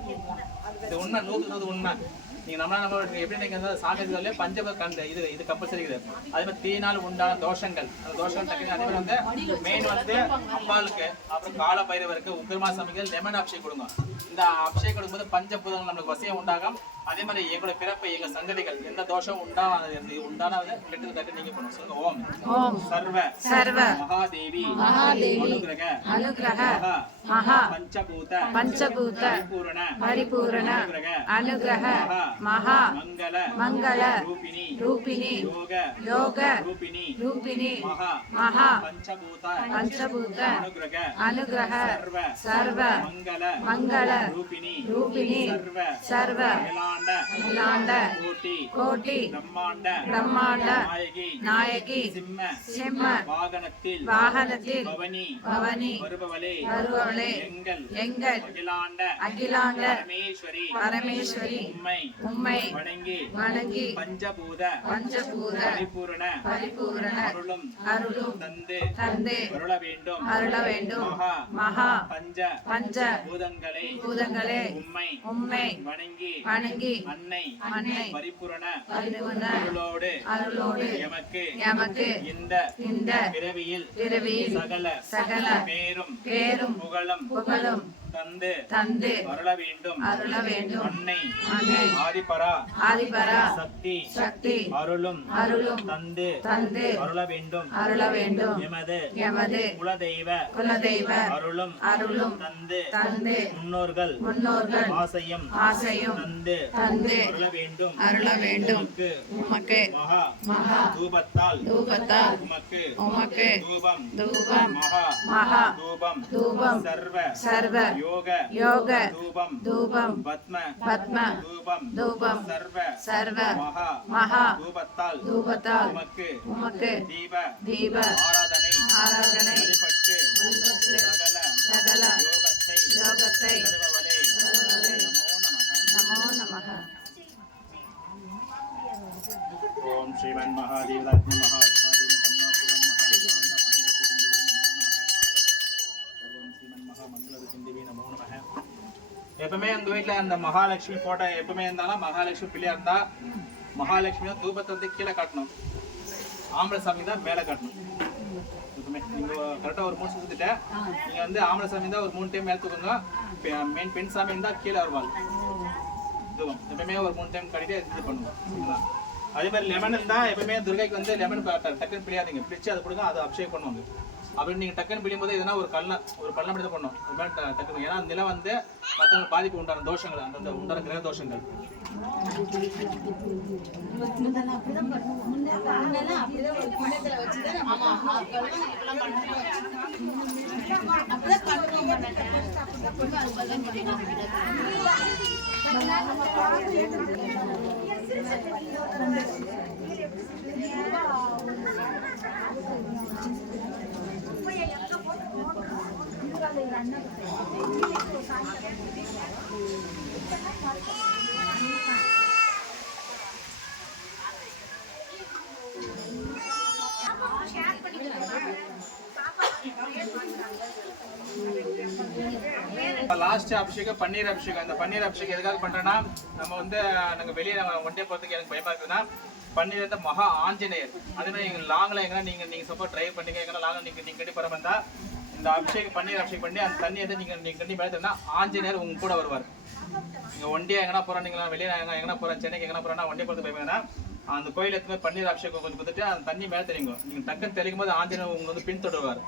இது உண்மை, 100% உண்மை. நீங்க நம்ம எப்படி நீங்க சாமியர்களே பஞ்சபூத கண்டு இது கம்பல்சரி இருக்குது. அதே மாதிரி தீனால் உண்டான தோஷங்கள், அந்த தோஷங்கள் டக்குனு அதே மாதிரி வந்து மெயின் வந்து அம்பாளுக்கு அப்புறம் கால பைரவருக்கு உக்கிரமா சாமிக்கு லெமன் அபிஷேகம் கொடுங்க. இந்த அபிஷேகம் கொடுக்கும்போது பஞ்சபூதங்கள் நம்மளுக்கு வசியம் உண்டாகும். அதே மாதிரி எங்களோட பிறப்பு எங்க சந்ததிகள் எந்த தோஷம் உண்டான கெட்டது கட்டு நீங்க பண்ணுவோம். சொல்லுங்க ஓம் சர்வ சர்வ மகாதேவி அனுகிரக அனுகிரக மகா பஞ்சபூத பஞ்சபூத பரிபூரண பரிபூரண அனுகிரக மகா மங்கள மங்கள ரூபிணி ரூபிணி யோக யோக ரூபிணி ரூபிணி மகா மகா பஞ்சபூத பஞ்சபூத அனுகிரக அனுகிரக சர்வ சர்வ மங்கள மங்கள ரூபிணி ரூபிணி சர்வ சர்வ அகிலாண்ட கோட்டி கோட்டி பிரம்மாண்ட பிரம்மாண்ட நாயகி நாயகி சிம்ம சிம்ம வாகனத்தில் வாகனத்தில் பவனி பவனி வருபவளே வருபவளே எங்கள் எங்கள் அகிலாண்ட அகிலாண்ட பரமேஸ்வரி பரமேஸ்வரி உம்மை உம்மை வணங்கி வணங்கி பஞ்சபூத பஞ்சபூத பரிபூரண பரிபூரண அருளும் அருளும் தந்து தந்து அருள வேண்டும் மகா மகா பஞ்ச பஞ்ச பூதங்களே பூதங்களே உம்மை உம்மை வணங்கி வணங்கி அன்னை அன்னை பரிபூரண அருளோடு அருளோடு எமக்கு எமக்கு இந்த இந்த பிறவியில் பிறவியில் சகல சகல பேரும் பேரும் புகழும் புகழும் தந்து தந்து அருள வேண்டும் அன்னை அன்னை ஆதிபரா ஆதிபரா சக்தி சக்தி அருளும் அருளும் தந்து தந்து அருள வேண்டும் எமது எமது குலதெய்வ அருளும் அருளும் தந்து தந்து முன்னோர்கள் ஆசையும் ஆசையும் தந்து தந்து அருள வேண்டும் உமக்கு மகா மகா தூபத்தால் உமக்கு உமக்கு தூபம் தூபம் மகா மகா தூபம் தூபம் சர்வ சர்வ யோக யோக தூபம் தூபம் பத்ம பத்ம தூபம் தூபம் சர்வ சர்வ மகா மகா தூபத்தால் உமக்கு உமக்கு தீப தீப ஆராதனை ஆராதனை வழிபட்டு சகல சகல யோகத்தை யோகத்தை சர்வவலே நமோ நமஹ. ஓம் ஸ்ரீமன் மகாதேவதாத்ம மகாஸ்வாதினி தன்னோ சிவன் மகாசாந்த பரமேஸ்வரன் நமோ நமஹ. சர்வம் ஸ்ரீமன் மகாமங்கள நமோ நமஹ. எப்பவுமே அந்த வீட்டில் அந்த மகாலட்சுமி போட்டோ எப்பவுமே இருந்தாலும் மகாலட்சுமி பிள்ளையா இருந்தா மகாலட்சுமியும் தூபத்தை வந்து கீழே காட்டணும், ஆம்பளை சாமி தான் மேலே காட்டணும். எப்பவுமே நீங்க கரெக்டாக ஒரு 3 சுத்திட்ட நீங்க வந்து ஆம்பளை சாமி தான் ஒரு 3 டைம் மேலே தூக்குங்க, பெண் சாமி இருந்தா கீழே வருவாள். தூபம் எப்பவுமே ஒரு 3 டைம் கட்டிட்டு இது பண்ணுவோம். சரிங்களா? அதே மாதிரி லெமன் இருந்தா எப்பவுமே துர்கைக்கு வந்து லெமன் டக்குன்னு பிடியாதீங்க, பிடிச்சு அதை கொடுங்க, அதை அபிஷேகம் பண்ணுவாங்க. அப்படி நீங்க டக்குன்னு பிடிக்கும் போது எதனா ஒரு பள்ளம் அப்படி தான் பண்ணும். அது மாதிரி டக்குனு ஏன்னா நிலம் வந்து மற்றவங்க பாதிப்பு உண்டான தோஷங்கள், அந்த உண்டான கிரக தோஷங்கள். லாஸ்ட் அபிஷேகம் பன்னீர் அபிஷேகம். இந்த பன்னீர் அபிஷேகம் எதுக்காக பண்றேன்னா, நம்ம வந்து நாங்கள் வெளியே ஒன் டே போகிறதுக்கு எனக்கு பயமா இருக்குதுன்னா, பன்னீர் வந்து மகா ஆஞ்சநேயர். அதே மாதிரி எங்கள் லாங்கில் எங்கன்னா நீங்கள் சப்போஸ் ட்ரைவ் பண்ணீங்க, எங்கன்னா லாங்கில் நீங்கள் கட்டி போகிற மாதிரி தான் இந்த அபிஷேகம் பன்னீர் அபிஷேகம் பண்ணி அந்த தண்ணி வந்து நீங்கள் கட்டி மேலே ஆஞ்சநேயர் உங்க கூட வருவார். நீங்கள் ஒன் டே எங்கன்னா போகிறோம், நீங்கள் வெளியே எங்கன்னா போகிறேன், சென்னைக்கு எங்கன்னா போகிறோன்னா ஒன் டே போகிறது பயமாங்கன்னா அந்த கோயில் எடுத்து பன்னீர் அபிஷேகம் கொஞ்சம் கொடுத்துட்டு அந்த தண்ணி மேலே தெரியுங்க. நீங்கள் டக்குன்னு தெரியும் போது ஆஞ்சநேயர் உங்க வந்து பின்தொடருவார்.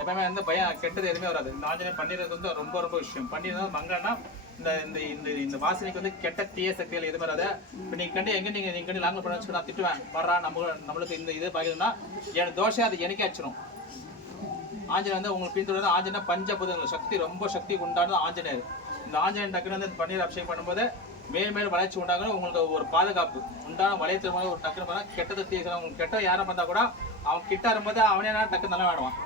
எப்பவுமே வந்து பயம் கெட்டது எதுவுமே வராது. இந்த ஆஞ்சநேயர் பன்னீர் வந்து ரொம்ப ரொம்ப விஷயம். பன்னீர் தான் மங்கன்னா இந்த இந்த இந்த இந்த வாசனைக்கு வந்து கெட்ட தீய சக்திகள் எதுவும் வராது. இப்போ நீங்கள் கண்டு எங்கே நீங்கள் கண்டு லாங்கில் பண்ண வச்சுக்கோ, நான் திட்டுவேன் வர்றா நம்மளுக்கு இந்த இது பார்க்குதுன்னா எனக்கு தோஷம் அது எனக்கே அடிச்சிடும். ஆஞ்சநேயர் வந்து உங்களுக்கு பின்தொடர்ந்து ஆஞ்சநேயர் பஞ்சபூதங்கள் சக்தி ரொம்ப சக்தி உண்டானது ஆஞ்சநேயர். இந்த ஆஞ்சநேயர் டக்குன்னு வந்து பன்னீர் அபிஷேகம் பண்ணும்போது மேல் வளர்ச்சி உண்டாக உங்களுக்கு ஒரு பாதுகாப்பு உண்டான வளையத்தின் ஒரு டக்குன்னு பண்ணால் கெட்டது தீய உங்களுக்கு கெட்ட யாரை பார்த்தா கூட அவன் கிட்ட வரும்போது அவனே டக்கு நல்லா வேணுவான்.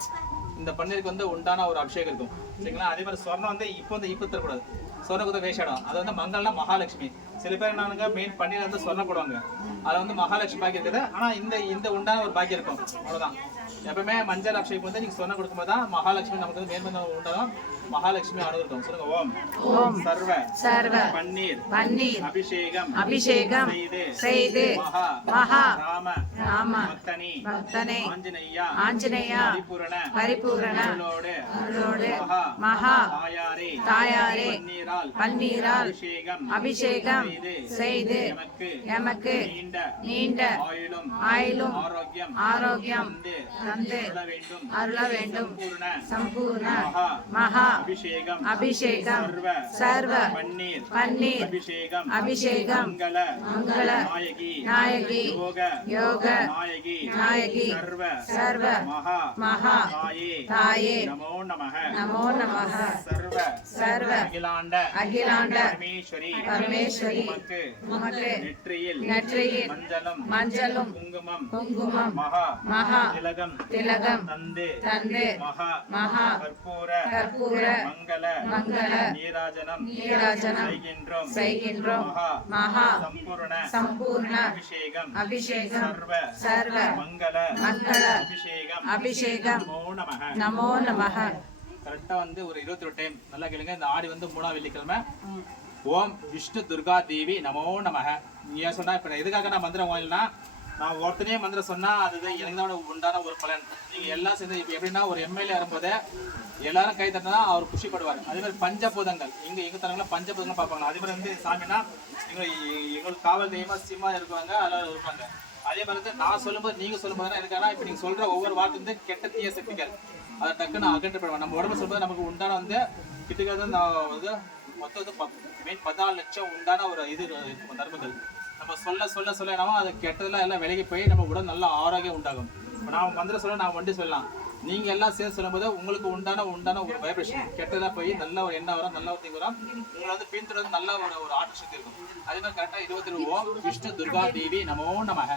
இந்த பன்னீருக்கு வந்து உண்டான ஒரு அபிஷேகம் இருக்கும் சரிங்களா. அதே மாதிரி சொர்ணம் வந்து இப்போ தரக்கூடாது. சொர்ணம் கூட வேஷம் இடம். அது வந்து மங்கள்னா மகாலட்சுமி. சில பேர் என்னங்க மெயின் பன்னீர் வந்து சொர்ணம் போடுவாங்க. அதை வந்து மகாலட்சுமி பாக்கியம் இருக்குது. ஆனால் இந்த உண்டான ஒரு பாக்கியம் இருக்கும் அவ்வளோதான். எப்பவுமே மஞ்சள் அபிஷேகம் வந்து நீங்கள் சொர்ணம் கொடுக்கும்போது தான் மகாலட்சுமி நமக்கு வந்து மேன்மந்த உண்டாகும். மகாலட்சுமி அனுகிரகம். சொல்லுங்க. ஓம் ஓம் சர்வ சர்வ பன்னீர் பன்னீர் அபிஷேகம் அபிஷேகம் செய்து மகா ராம ராம பக்தனே ஆஞ்சநேயா பரிபூரண அருளோடு மகா தாயாரே பன்னீரால் அபிஷேகம் செய்து எமக்கு நீண்ட ஆயுளும் ஆரோக்கியம் தந்து அருள வேண்டும். சம்பூர்ண மகா அபிஷேகம் சர்வ பன்னீர் அபிஷேகம் மங்கள நாயகி யோக நாயகி சர்வ மகா தாயே நமோ நமः. சர்வ அகிலாண்ட பரமேஸ்வரி உமக்கு நெற்றியில் மஞ்சளும் குங்குமம் மகா திலகம் தந்து மகா கற்பூர மங்கள நீராஜனம் செய்கின்றோம். மகா சம்பூர்ண அபிஷேகம் சர்வ மங்கள அபிஷேகம் நமோ நமः. கரெக்டா வந்து ஒரு 22 டைம் நல்லா கேளுங்க. இந்த ஆடி வந்து 3ஆம் வெள்ளிக்கிழமை. ஓம் விஷ்ணு துர்கா தேவி நமோ நமः. நீங்க சொன்னா இப்ப எதுக்காக நான் மந்திரம் ஓயில்னா, நான் ஒருத்தனே மந்திரம் சொன்னா அதுதான் எனக்கு தான் உண்டான ஒரு பலன். நீங்க எல்லாம் சேர்ந்து இப்ப எப்படின்னா ஒரு எம்எல்ஏ வரும்போது எல்லாரும் கை தட்டினா அவர் குஷிப்படுவார். அதே மாதிரி பஞ்சபூதங்கள் எங்க தரங்கள பஞ்சபூதங்கள் பார்ப்பாங்க. அதே மாதிரி வந்து சாமினா எங்களுக்கு காவல் தெய்வமா சிம்மா இருப்பாங்க, அதெல்லாம் இருப்பாங்க. அதே மாதிரி வந்து நான் சொல்லும்போது நீங்க சொல்லும்போது இருக்கானா இப்ப நீங்க சொல்ற ஒவ்வொரு வார்த்தை வந்து கெட்ட தீய சக்திகள் அதை டக்குன்னு அகற்றப்படுவாங்க. நம்ம உடம்பு சொல்லும்போது நமக்கு உண்டான வந்து கிட்டத்தட்ட நான் வந்து மொத்தம் வந்து 14 லட்சம் உண்டான ஒரு இது இருக்கும் தர்மங்கள். நம்ம சொல்ல என்னவோ அது கெட்டதெல்லாம் எல்லாம் விலகி போய் நம்ம உடல் நல்ல ஆரோக்கியம் உண்டாகும். இப்போ நான் மந்திரம் சொல்ல நான் வண்டி சொல்லலாம், நீங்கள் எல்லாம் சேர்ந்து சொல்லும்போது உங்களுக்கு உண்டான ஒரு வைப்ரேஷன் கெட்டதெல்லாம் போய் நல்ல ஒரு எண்ணம் வரும், நல்ல ஒரு திங் வரும். உங்களை வந்து பின்தொடர்ந்து நல்ல ஒரு ஆற்றல் சக்தி இருக்கும். அதே மாதிரி கரெக்டாக 22 ஓம் விஷ்ணு துர்கா தேவி நமோ நமः.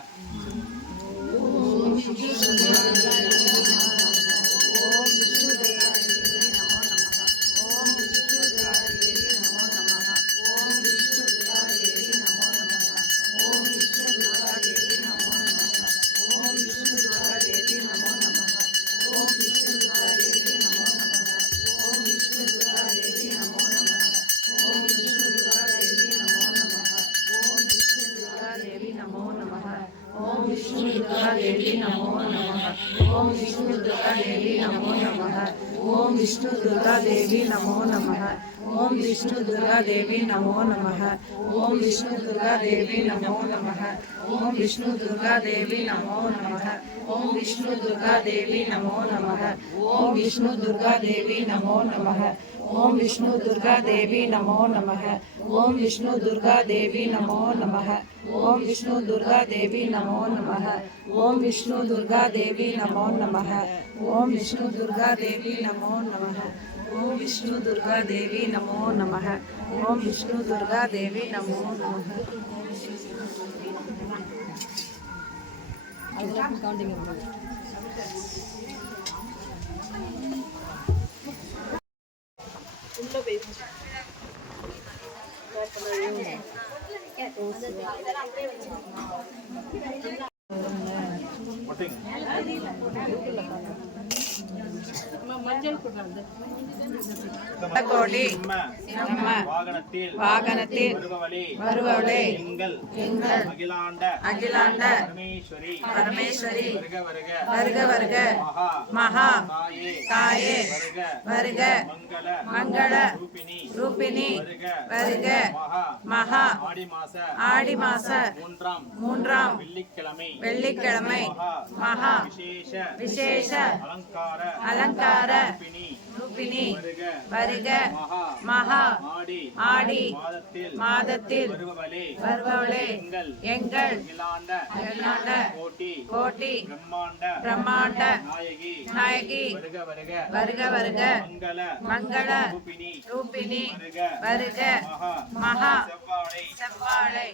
ओम विष्णु दुर्गा देवी नमो नमः. ओम विष्णु दुर्गा देवी नमो नमः. ओम विष्णु दुर्गा देवी नमो नमः. ओम विष्णु दुर्गा देवी नमो नमः. ओम विष्णु दुर्गा देवी नमो नमः. ओम विष्णु दुर्गा देवी नमो नमः. ओम विष्णु दुर्गा देवी नमो नमः. ओम विष्णु दुर्गा देवी नमो नमः. ओम विष्णु दुर्गा देवी नमो नमः. ओम विष्णु दुर्गा देवी नमो नमः. ओम विष्णु दुर्गा देवी नमो नमः. ओम विष्णु दुर्गा देवी नमो नमः. ओम विष्णु दुर्गा देवी नमो नमः. கவுண்டிங் கோடி சிம்ம நம்ம வாகனத்தில் வருபவளே எங்கள் அகிலாண்ட பரமேஸ்வரி வருக வருக மகா தாயே வருக மங்கள ரூபிணி வருக மகா ஆடி மாச மூன்றாம் வெள்ளிக்கிழமை மகா விசேஷ அலங்கார ரூபிணி வருக மகா ஆடி மாதத்தில் வருபவளே எங்கள் அகிலாண்ட கோட்டி பிரம்மாண்ட நாயகி வருக வருக மங்கள ரூபிணி வருக மகா செவ்வாழை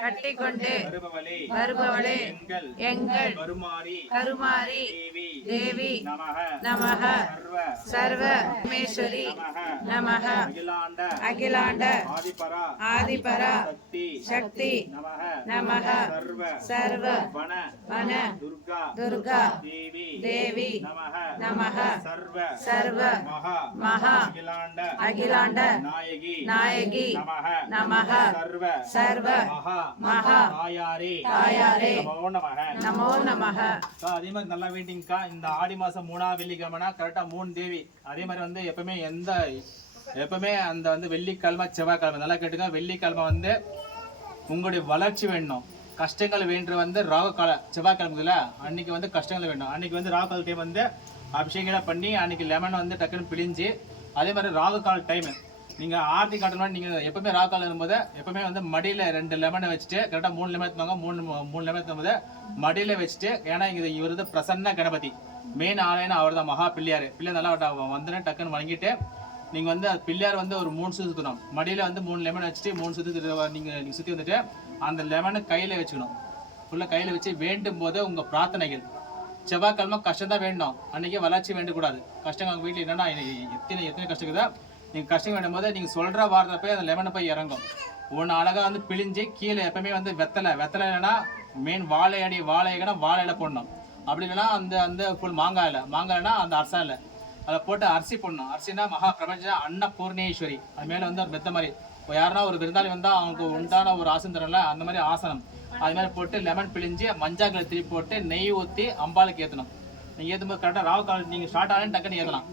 கட்டிக்கொண்டு வருபவளே எங்கள் கருமாரி தேவி நமக சர்வ பரமேஸ்வரி நமக அகிலாண்ட ஆதிபரா சக்தி நமக சர்வ வன துர்கா தேவி நமக சர்வ மகா அகிலாண்ட நாயகி நமக சர்வ மகா தாயாரே நமோ நமக. அதே மாதிரி நல்லா வேண்டிங்கக்கா. இந்த ஆடி மாசம் 3ஆம் வெள்ளிக்கிழமைனா கரெக்டா 3 தேவி. அதே மாதிரி வந்து எப்பவுமே அந்த வந்து வெள்ளிக்கிழமை செவ்வாய்க்கிழமை நல்லா கேட்டுங்க. வெள்ளிக்கிழமை வந்து உங்களுடைய வளர்ச்சி வேணும், கஷ்டங்கள் வேண்டு வந்து ராகு கால செவ்வாய்க்கிழமைல அன்னைக்கு வந்து கஷ்டங்கள் வேணும். அன்னைக்கு வந்து ராகு கால டைம் வந்து அபிஷேகம் பண்ணி அன்னைக்கு லெமன் வந்து டக்குன்னு பிழிஞ்சு, அதே மாதிரி ராகு கால டைம் நீங்க ஆர்த்தி காட்டணும். நீங்க எப்பவுமே ராகு காலம் இருக்கும்போது எப்பவுமே வந்து மடியில 2 லெமனை வச்சுட்டு கரெக்டா 3 லெமன் எடுத்துவாங்க. 3 லெமன் எடுத்தும்போது மடியில வச்சுட்டு, ஏன்னா இவர் வந்து பிரசன்ன கணபதி மெயின் ஆலயம்னு அவர் தான் மகா பிள்ளையார். பிள்ளையார் நல்லா வந்து டக்குன்னு வணங்கிட்டு நீங்க வந்து பிள்ளையார் வந்து ஒரு 3 சுத்து சுற்றணும். மடியில வந்து 3 லெமன் வச்சுட்டு 3 சுத்து நீங்க சுத்தி வந்துட்டு அந்த லெமனை கையில வச்சுக்கணும். ஃபுல்லா கையில வச்சு வேண்டும் போது உங்க பிரார்த்தனைகள் செவ்வாய்க்கிழமை கஷ்டம் தான் வேணும். அன்னைக்கே வளர்ச்சி வேண்டக்கூடாது. கஷ்டங்கள் உங்க வீட்டில் என்னன்னா எத்தனை கஷ்டக்குதா நீங்கள் கஷ்டம் வேண்டும் போது நீங்கள் சொல்கிற வாரத்தை போய் அந்த லெமனை போய் இறங்கும். ஒன்று அழகாக வந்து பிழிஞ்சு கீழே எப்பவுமே வந்து வெத்தலை இல்லைன்னா மெயின் வாழை இலைனா வாழை இலை போடணும். அப்படி இல்லைன்னா அந்த ஃபுல் மாங்காய்னா அந்த அரசா இல்லை அதை போட்டு அரிசி போடணும். அரிசினா மகா பிரபஞ்ச அன்னபூர்ணேஸ்வரி. அது மேலே வந்து மெத்த மாதிரி யாருன்னா ஒரு விருந்தாளி வந்தால் அவங்களுக்கு உண்டான ஒரு ஆசனம் தரல அந்த மாதிரி ஆசனம் அது மாதிரி போட்டு லெமன் பிழிஞ்சு மஞ்சாக்களை திருப்பி போட்டு நெய் ஊற்றி அம்பாளுக்கு ஏற்றணும். நீங்கள் ஏற்றும்போது கரெக்டாக ராகு காலம் நீங்கள் ஸ்டார்ட் ஆகலன்னு டக்குன்னு ஏற்றலாம்.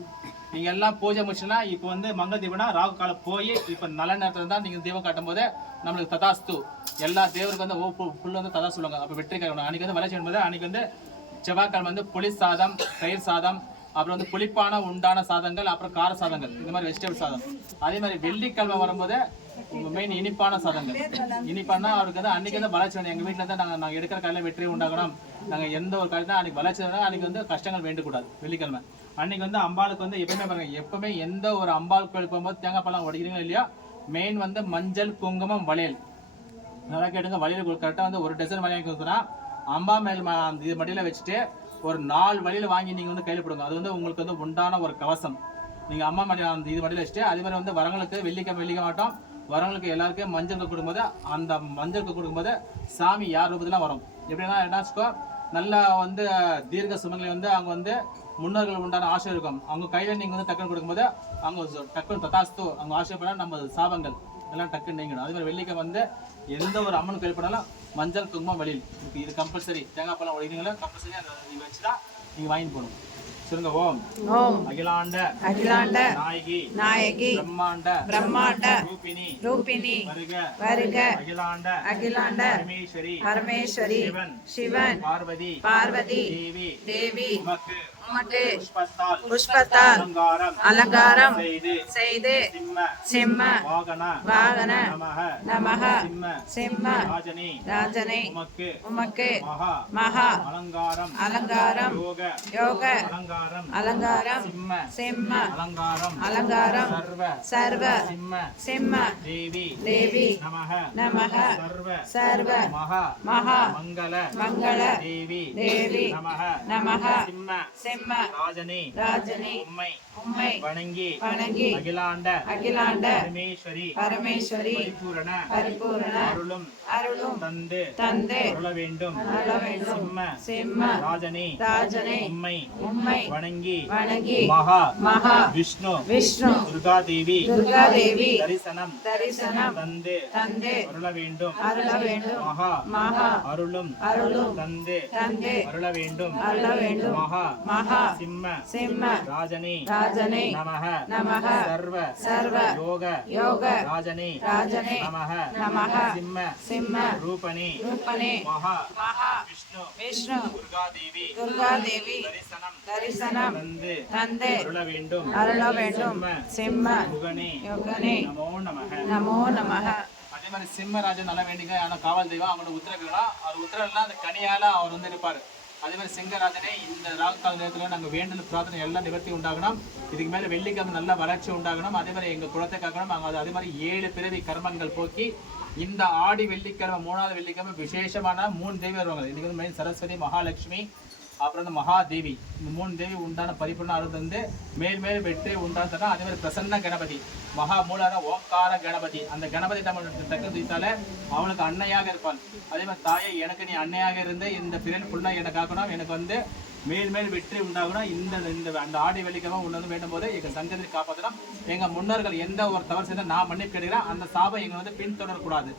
நீங்கள் எல்லாம் பூஜை முடிச்சுன்னா இப்போ வந்து மங்கள தீபம்னா ராகு காலம் போய் இப்போ நல்ல நேரத்தில் தான் நீங்கள் தீபம் காட்டும் போது நம்மளுக்கு ததாஸ்து எல்லா தேவருக்கு வந்து ஃபுல்லு வந்து ததா சொல்லுவாங்க. அப்போ வெற்றி காரணம் அன்றைக்கி வந்து வளர்ச்சி என்பது அன்றைக்கி வந்து செவ்வாய்க்கிழமை வந்து புளி சாதம், தயிர் சாதம், அப்புறம் வந்து புளிப்பான உண்டான சாதங்கள், அப்புறம் கார சாதங்கள், இந்த மாதிரி வெஜிடபிள் சாதம். அதே மாதிரி வெள்ளிக்கிழமை வரும்போது மெயின் இனிப்பான சாதங்கள். இனிப்பானா அவருக்கு வந்து அன்றைக்கி வந்து வளர்ச்சி வேணும். எங்கள் வீட்டில் தான் நாங்கள் எடுக்கிற காலையில் வெற்றி உண்டாகணும். நாங்கள் எந்த ஒரு காலையில் தான் அன்றைக்கி வளர்ச்சி வேணும். அன்றைக்கி வந்து கஷ்டங்கள் வேண்டக்கூடாது. வெள்ளிக்கிழமை அன்றைக்கி வந்து அம்பாளுக்கு வந்து எப்பவுமே பாருங்கள், எப்பவுமே எந்த ஒரு அம்பாள் கோயில் போகும்போது தேங்காய் பழம் உடைக்கிறீங்களோ இல்லையா, மெயின் வந்து மஞ்சள், குங்குமம், வளையல். நல்லா கேட்டுங்க. வளையல் கரெக்டாக வந்து ஒரு டசன் வளையல் கொடுத்தோன்னா அம்பா மேல் அந்த இது மடியில் வச்சுட்டு ஒரு 4 வழியில் வாங்கி நீங்கள் வந்து கையில் போடுங்க. அது வந்து உங்களுக்கு வந்து உண்டான ஒரு கவசம். நீங்கள் அம்மா மடியில் அந்த இது மடியில் வச்சுட்டு அதே மாதிரி வந்து வரங்களுக்கு வெள்ளிக்க மாட்டோம். வரவங்களுக்கு எல்லாருக்கும் மஞ்சளுக்கு கொடுக்கும்போது அந்த மஞ்சளுக்கு கொடுக்கும்போது சாமி யார் ரூபத்துலாம் வரும். எப்படின்னா என்னாச்சுக்கோ, நல்லா வந்து தீர்க்க சுமங்களை வந்து அவங்க வந்து முன்னோர்கள் உண்டான ஆசை இருக்கும். அவங்க கையில் நீங்கள் வந்து டக்குன்னு கொடுக்கும்போது அவங்க டக்குன்னு ததாஸ்து அவங்க ஆசை பண்ணால் நம்ம சாபங்கள் எல்லாம் டக்குன்னு நீங்கணும். அதே மாதிரி வெள்ளிக்கை வந்து எந்த ஒரு அம்மனுக்கு வெளிப்படாலும் மஞ்சள், குங்குமம், வழியில் இது கம்பல்சரி. தேங்காய் பழம் உடைக்கிறீங்களா கம்பல்சரி அதை வச்சு தான் நீங்கள் வாங்கி போகணும். சொல்லுங்க. ஓம் ஓம் அகிலாண்ட நாயகி பிரம்மாண்ட ரூபிணி வருக அகிலாண்ட பரமேஸ்வரி சிவன் பார்வதி தேவி உமக்கு புஷ்பத்தால் அலங்காரம் செய்து சிம்ம வாகன நமக சிம்ம ராஜனை உமக்கு மகா அலங்காரம் யோக அலங்காரம் சிம்ம அலங்காரம் சர்வ சிம்ம தேவி நமக சர்வ மகா மங்கள தேவி நமக செம்ம ராஜனே ராஜனே உம்மை உம்மை வணங்கி வணங்கி அகிலாண்ட அகிலாண்ட பரமேஸ்வரி பரமேஸ்வரி பரிபூரண பரிபூரண அருளும் அருளும் தந்து தந்து அருள வேண்டும் அருள வேண்டும். சிம்ம சிம்ம ராஜனே ராஜனே உம்மை உம்மை வணங்கி வணங்கி மகா மகா விஷ்ணு விஷ்ணு துர்காதேவி துர்காதேவி தரிசனம் தரிசனம் தந்து தந்து அருள வேண்டும் அருள வேண்டும். மகா மகா அருளும் அருளும் தந்து தந்து அருள வேண்டும் அருள வேண்டும். மகா மகா சிம்ம சிம்ம ராஜனே ராஜனே நமः நமः சர்வ சர்வ யோக யோக ராஜனே ராஜனே நமः நமः சிம்ம சிம்ம ரூபனே ரூபனே மகா மகா விஷ்ணு விஷ்ணு துர்காதேவி துர்காதேவி தரிசனம் தரிசனம் தந்து தந்து அருள வேண்டும் அருள வேண்டும். சிம்ம முகனே யோகனே நமோ நமः நமோ நமः. அதே மாதிரி சிம்மராஜன் நல்லா வேண்டிங்க ஆனா காவல் தெய்வம் அவங்களோட உத்தரவுகளா அவர் உத்தரவுலாம் அந்த கனியால அவர் வந்து இருப்பாரு. அதே மாதிரி சிங்கராஜனே இந்த ராகுகால நேரத்தில் நாங்கள் வேண்டல் பிரார்த்தனை எல்லாம் நிவர்த்தி உண்டாகணும். இதுக்கு மேலே வெள்ளிக்கிழமை நல்ல வளர்ச்சி உண்டாகணும். அதே மாதிரி எங்கள் குலத்தை காக்கணும். நாங்கள் அதே மாதிரி 7 பிறவி கர்மங்கள் போக்கி இந்த ஆடி வெள்ளிக்கிழமை 3வது வெள்ளிக்கிழமை விசேஷமான 3 தேவி வருவாங்க. இன்னைக்கு வந்து மெயின் சரஸ்வதி, மகாலட்சுமி, அப்புறம் வந்து மகாதேவி. இந்த 3 தேவி உண்டான பரிபூர்ண அருள் வந்து மேல் மேல் வெற்றி உண்டான. அதே மாதிரி பிரசன்ன கணபதி, மகா மூலான ஓங்கார கணபதி. அந்த கணபதி நம்ம தக்க தீத்தாலே அவனுக்கு அன்னையாக இருப்பான். அதே மாதிரி தாயை எனக்கு நீ அன்னையாக இருந்து இந்த பிறன் ஃபுல்லாக எனக்கு ஆக்கணும், எனக்கு வந்து மேல் மேல் வெற்றி உண்டாகணும். இந்த அந்த ஆடி வெள்ளிக்கிழமை ஒன்று வந்து வேண்டும் போது எங்கள் சங்கத்தை காப்பாற்றணும். எங்கள் முன்னோர்கள் எந்த ஒரு தவறு செய்தால் நான் மன்னிப்பு கேட்கிறேன். அந்த சாபம் எங்களை வந்து பின்தொடரக்கூடாது.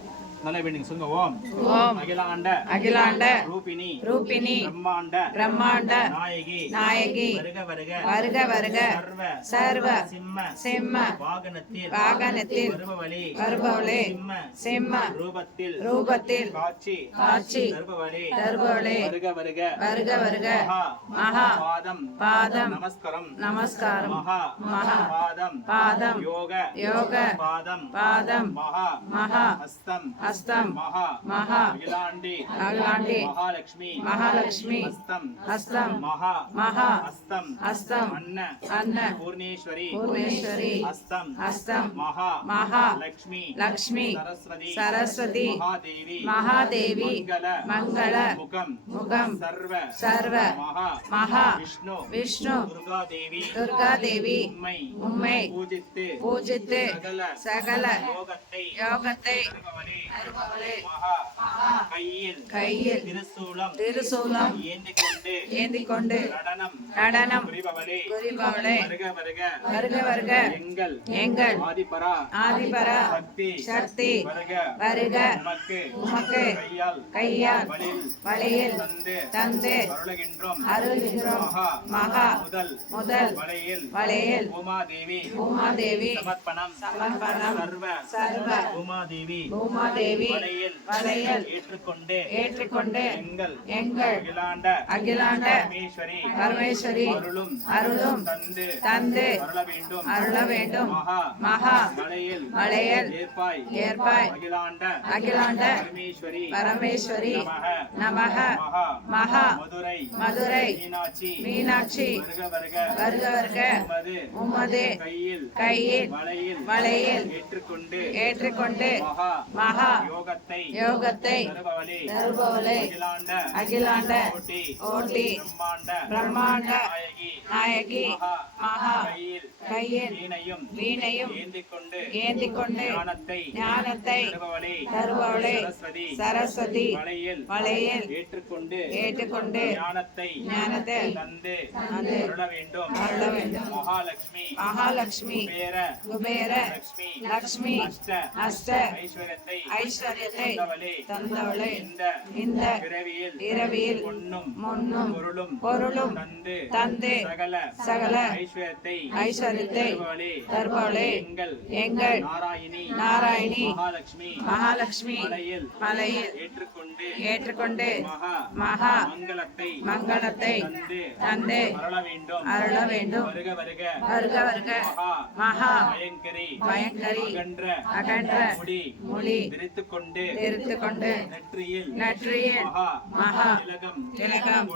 நல்ல வேண்டிங்க சொல்லுங்க. ஓம் ஓம் அகிலாண்ட அகிலாண்ட ரூபினி ரூபினி பிரம்மாண்ட பிரம்மாண்ட நாயகி நாயகி வருக வருக வருக வருக சர்வ சர்வ சிம்ம சிம்ம வாகனத்தில் வாகனத்தில் வருபவளி வருபவளே சிம்ம சிம்ம ரூபத்தில் ரூபத்தில் காட்சி காட்சி தருபவளே தருபவளே வருக வருக வருக வருக மகா மகா பாதம் பாதம் நமஸ்காரம் நமஸ்காரம் மகா மகா பாதம் பாதம் யோக யோக பாதம் பாதம் மகா மகா ஹஸ்தம் ஹஸ்தம் மகா மகா அகிலாண்டி அகிலாண்டி மகாலட்சுமி மகாலட்சுமி ஹஸ்தம் ஹஸ்தம் மகா மகா ஹஸ்தம் ஹஸ்தம் அன்ன அன்ன பூர்ணேஸ்வரி பூர்ணேஸ்வரி ஹஸ்தம் ஹஸ்தம் மகா மகா லக்ஷ்மி லக்ஷ்மி சரஸ்வதி சரஸ்வதி மகாதேவி மகாதேவி மங்கள மங்கள முகம் முகம் சர்வ சர்வ மகா மகா விஷ்ணு விஷ்ணு துர்காதேவி துர்காதேவி உம்மை உம்மை பூஜித்து பூஜித்து சகல சகல யோகத்தை யோகத்தை தருபவளே தருபவளே மகா கையில் கையில் திருசூலம் திருசூலம் ஏந்தி கொண்டு ஏந்தி கொண்டு நடனம் நடனம் புரிபவளே புரிபவளே வருக வருக வருக வருக எங்கள் எங்கள் ஆதிபரா ஆதிபரா சக்தி சக்தி வருக வருக உமக்கு உமக்கு கையால் கையால் வழியில் வழியில் தந்து தந்து அருளுகின்றோம் அருள்கின்றோம். மகா மகா முதல் முதல் வழியில் வழியில் உமாதேவி பூமாதேவி சமர்ப்பணம் சமர்ப்பணம் சர்வ சர்வ உமாதேவி பூமாதேவி வழியில் வழியில் ஏற்றுக்கொண்டு ஏற்றுக்கொண்டு எங்கள் எங்கள் அகிலாண்ட அகிலாண்ட பரமேஸ்வரி பரமேஸ்வரி அருளும் அருளும் தந்து தந்து அருள வேண்டும் அருள வேண்டும். மகா மகா மலையில் மலையில் ஏற்பாய் ஏற்பாய் அகிலாண்ட அகிலாண்ட பரமேஸ்வரி பரமேஸ்வரி நமக நமக மகா மகா மதுரை மதுரை மீனாட்சி மீனாட்சி வருக வருக வருக வருக உமது உமது கையில் கையில் மலையில் வளையில் ஏற்றுக்கொண்டு ஏற்றுக்கொண்டு மகா மகா யோகத்தை யோகத்தை தருபவளே தருபவளே அகிலாண்ட அகிலாண்ட கோட்டி ஓட்டி பிரம்மாண்ட பிரம்மாண்ட நாயகி நாயகி மகா மகா கையில் கையில் வீணையும் வீணையும் ஏந்திக் கொண்டு ஏந்தி கொண்டு ஞானத்தை ஞானத்தை தருபவளே தருபவளே சரஸ்வதி சரஸ்வதி மலையில் வளையில் ஏற்றுக்கொண்டு ஏற்றுக்கொண்டு ஞானத்தை ஞானத்தை தந்து தந்து அருள வேண்டும் அருள வேண்டும். மகாலட்சுமி மகாலட்சுமி குபேர குபேர லட்சுமி லக்ஷ்மி அஷ்ட அஷ்ட ஐஸ்வர்யத்தை ஐஸ்வர்யத்தை தந்தவளே தந்தவளே இந்த இந்த பிறவியில் இரவியில் பொன்னும் முன்னும் பொருளும் பொருளும் தந்து தந்து சகல சகல ஐஸ்வர்யத்தை ஐஸ்வர்யத்தை தருபவளே தருபவளே எங்கள் எங்கள் நாராயணி நாராயணி மகாலட்சுமி மகாலட்சுமி மலையில் மலையில் ஏற்றுக்கொண்டு ஏற்றுக்கொண்டு மகா மகா மங்களத்தை மங்களத்தை தந்து தந்து அருள வேண்டும் அருள வேண்டும். வருக வருக வருக வருக மகா மகா பயங்கரி பயங்கரி அகன்ற அகன்ற முடி மொழி தெரித்துக்கொண்டு நெற்றியில் மகா திலகம்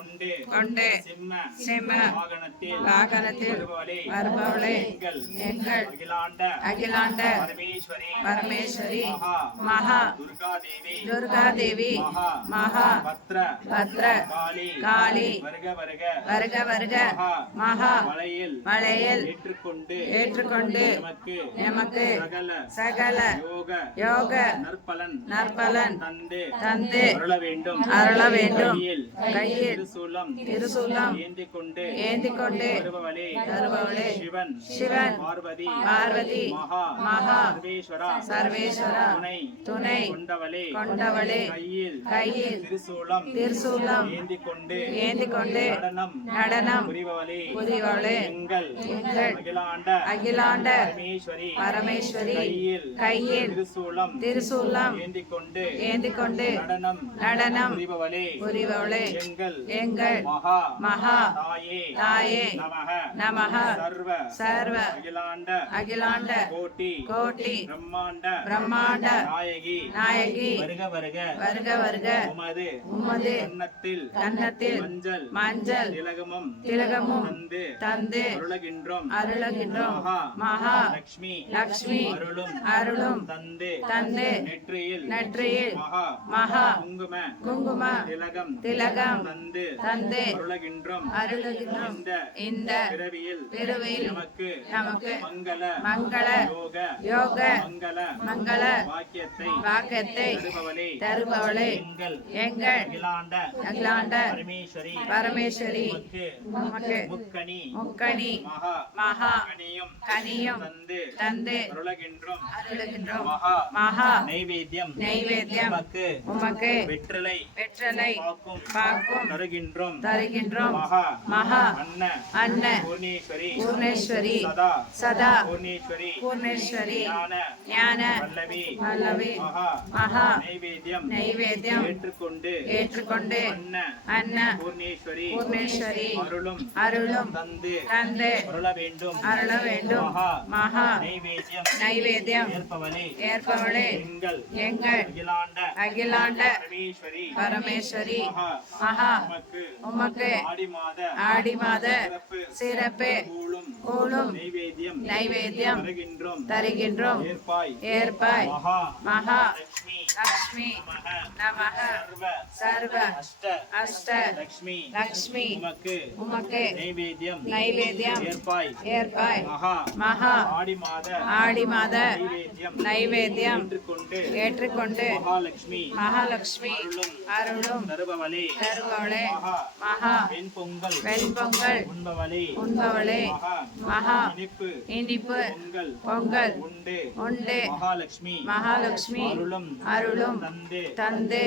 கொண்டு சிம்ம வாகனத்தில் வருபவளே எங்கள் அகிலாண்ட பரமேஸ்வரி மகா துர்காதேவி மகா பத்ர காளி வருக வருக மகா மலையில் ஏற்றுக்கொண்டு எமக்கு சகல யோக நற்பலன் தந்து அருள வேண்டும் கையில் திருசூலம் ஏந்திக்கொண்டு வருபவளே சிவன் பார்வதி மகா சர்வேஸ்வரா துணை கொண்டவளே கையில் திருசூலம் ஏந்திக்கொண்டு நடனம் புரிபவளே எங்கள் அகிலாண்ட பரமேஸ்வரி கையில் திருசூலம் ஏந்திக்கொண்டு நடனம் புரிபவளே எங்கள் மகா தாயே நமஹ சர்வ அகிலாண்ட கோட்டி பிரம்மாண்ட நாயகி வருக வருக உமது கன்னத்தில் மஞ்சள் திலகமும் தந்து அருளகின்றோம் மகா லக்ஷ்மி அருளும் தந்து நெற்றியில் மகா குங்கும திலகம் தந்து அருளகின்றோம் இந்த பிறவியில் நமக்கு மங்கள யோக மங்கள வாக்கியத்தை தருபவளே எங்கள் அகிலாண்ட பரமேஸ்வரி உமக்கு முக்கணி மகா கனியும் தந்து அருளுகின்றோம் மகா நைவேத்தியம் உமக்கு வெற்றலை பாக்கும் தருகின்றோம் மகா அன்ன பூர்ணேஸ்வரி சதா பூர்ணேஸ்வரி ஞான வல்லவி மகா நைவேத்தியம் ஏற்றுக்கொண்டு அன்ன பூர்ணேஸ்வரி அருளும் தந்து அருள வேண்டும் மகா நைவேத்தியம் ஏற்பவளே எங்கள் அகிலாண்ட பரமேஸ்வரி மகா உமக்கு ஆடி மாத சிறப்பு கூழும் நைவேத்தியம் தருகின்றோம் ஏற்பாய் மகா லக்ஷ்மி நமஹ சர்வ அஷ்ட லக்ஷ்மி உமக்கு நைவேத்தியம் ஏற்பாய் மகா ஆடி மாத நைவேத்தியம் ஏற்றுக்கொண்டு மகாலட்சுமி அருளும் தருபவளே மகா வெண்பொங்கல் உண்பவளே மகா இனிப்பு பொங்கல் உண்டு மகாலட்சுமி அருளும் தந்து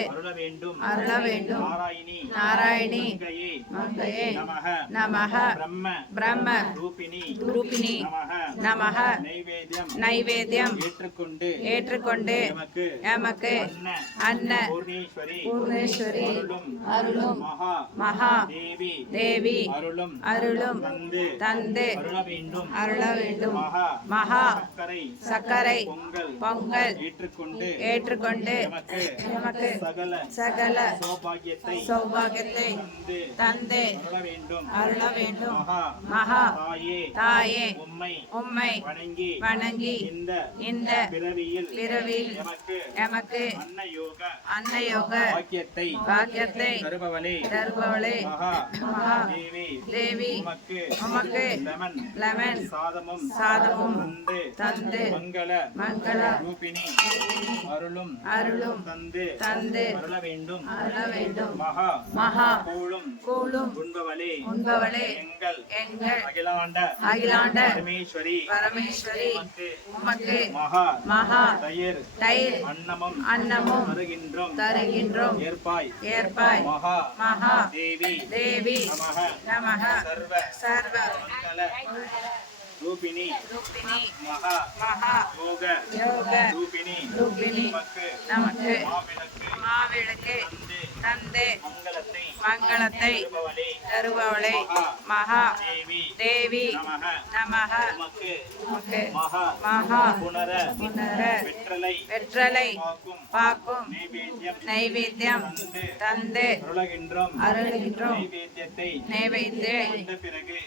அருள வேண்டும் நாராயணி மங்கையே நமஹ பிரம்ம ரூபிணி நமஹ நைவேத்தியம் ஏற்றுக்கொண்டு எமக்கு அன்ன பூர்ணேஸ்வரி அருளும் மகா தேவி அருளும் தந்து அருள வேண்டும் மகா சர்க்கரை பொங்கல் ஏற்றுக்கொண்டு எமக்கு சகல சௌபாகியத்தை தந்து அருள வேண்டும் மகா தாயே உம்மை வணங்கி இந்த பிறவியில் எமக்கு அன்னயோக வாக்கியத்தை தருபவளே மகா தேவி உமக்கு லெமன் சாதமும் தந்து மங்கள அருளும் தந்து அருள வேண்டும் மகா கூழும் உண்பவளே எங்கள் அகிலாண்ட பரமேஸ்வரி உமக்கு மகா தயிர் அன்னமும் தருகின்றோம் ஏற்பாய் மகா தேவி நமஹ சர்வ ரூபிணி மகா யோக ரூபிணி நமக்கு மாவிளக்கு தந்து மங்களத்தை மங்களத்தை தருபவளே தருபவளே மகா தேவி தேவி நமக நமக உமக்கு உமக்கு மகா மகா புனர புனர வெற்றலை வெற்றலை பாக்கும் பாக்கும் நைவேத்தியம் நைவேத்தியம் தந்து தந்து அருளுகின்றோம் அருளுகின்றோம் நைவேத்தியத்தை நைவேத்திய உண்ட பிறகு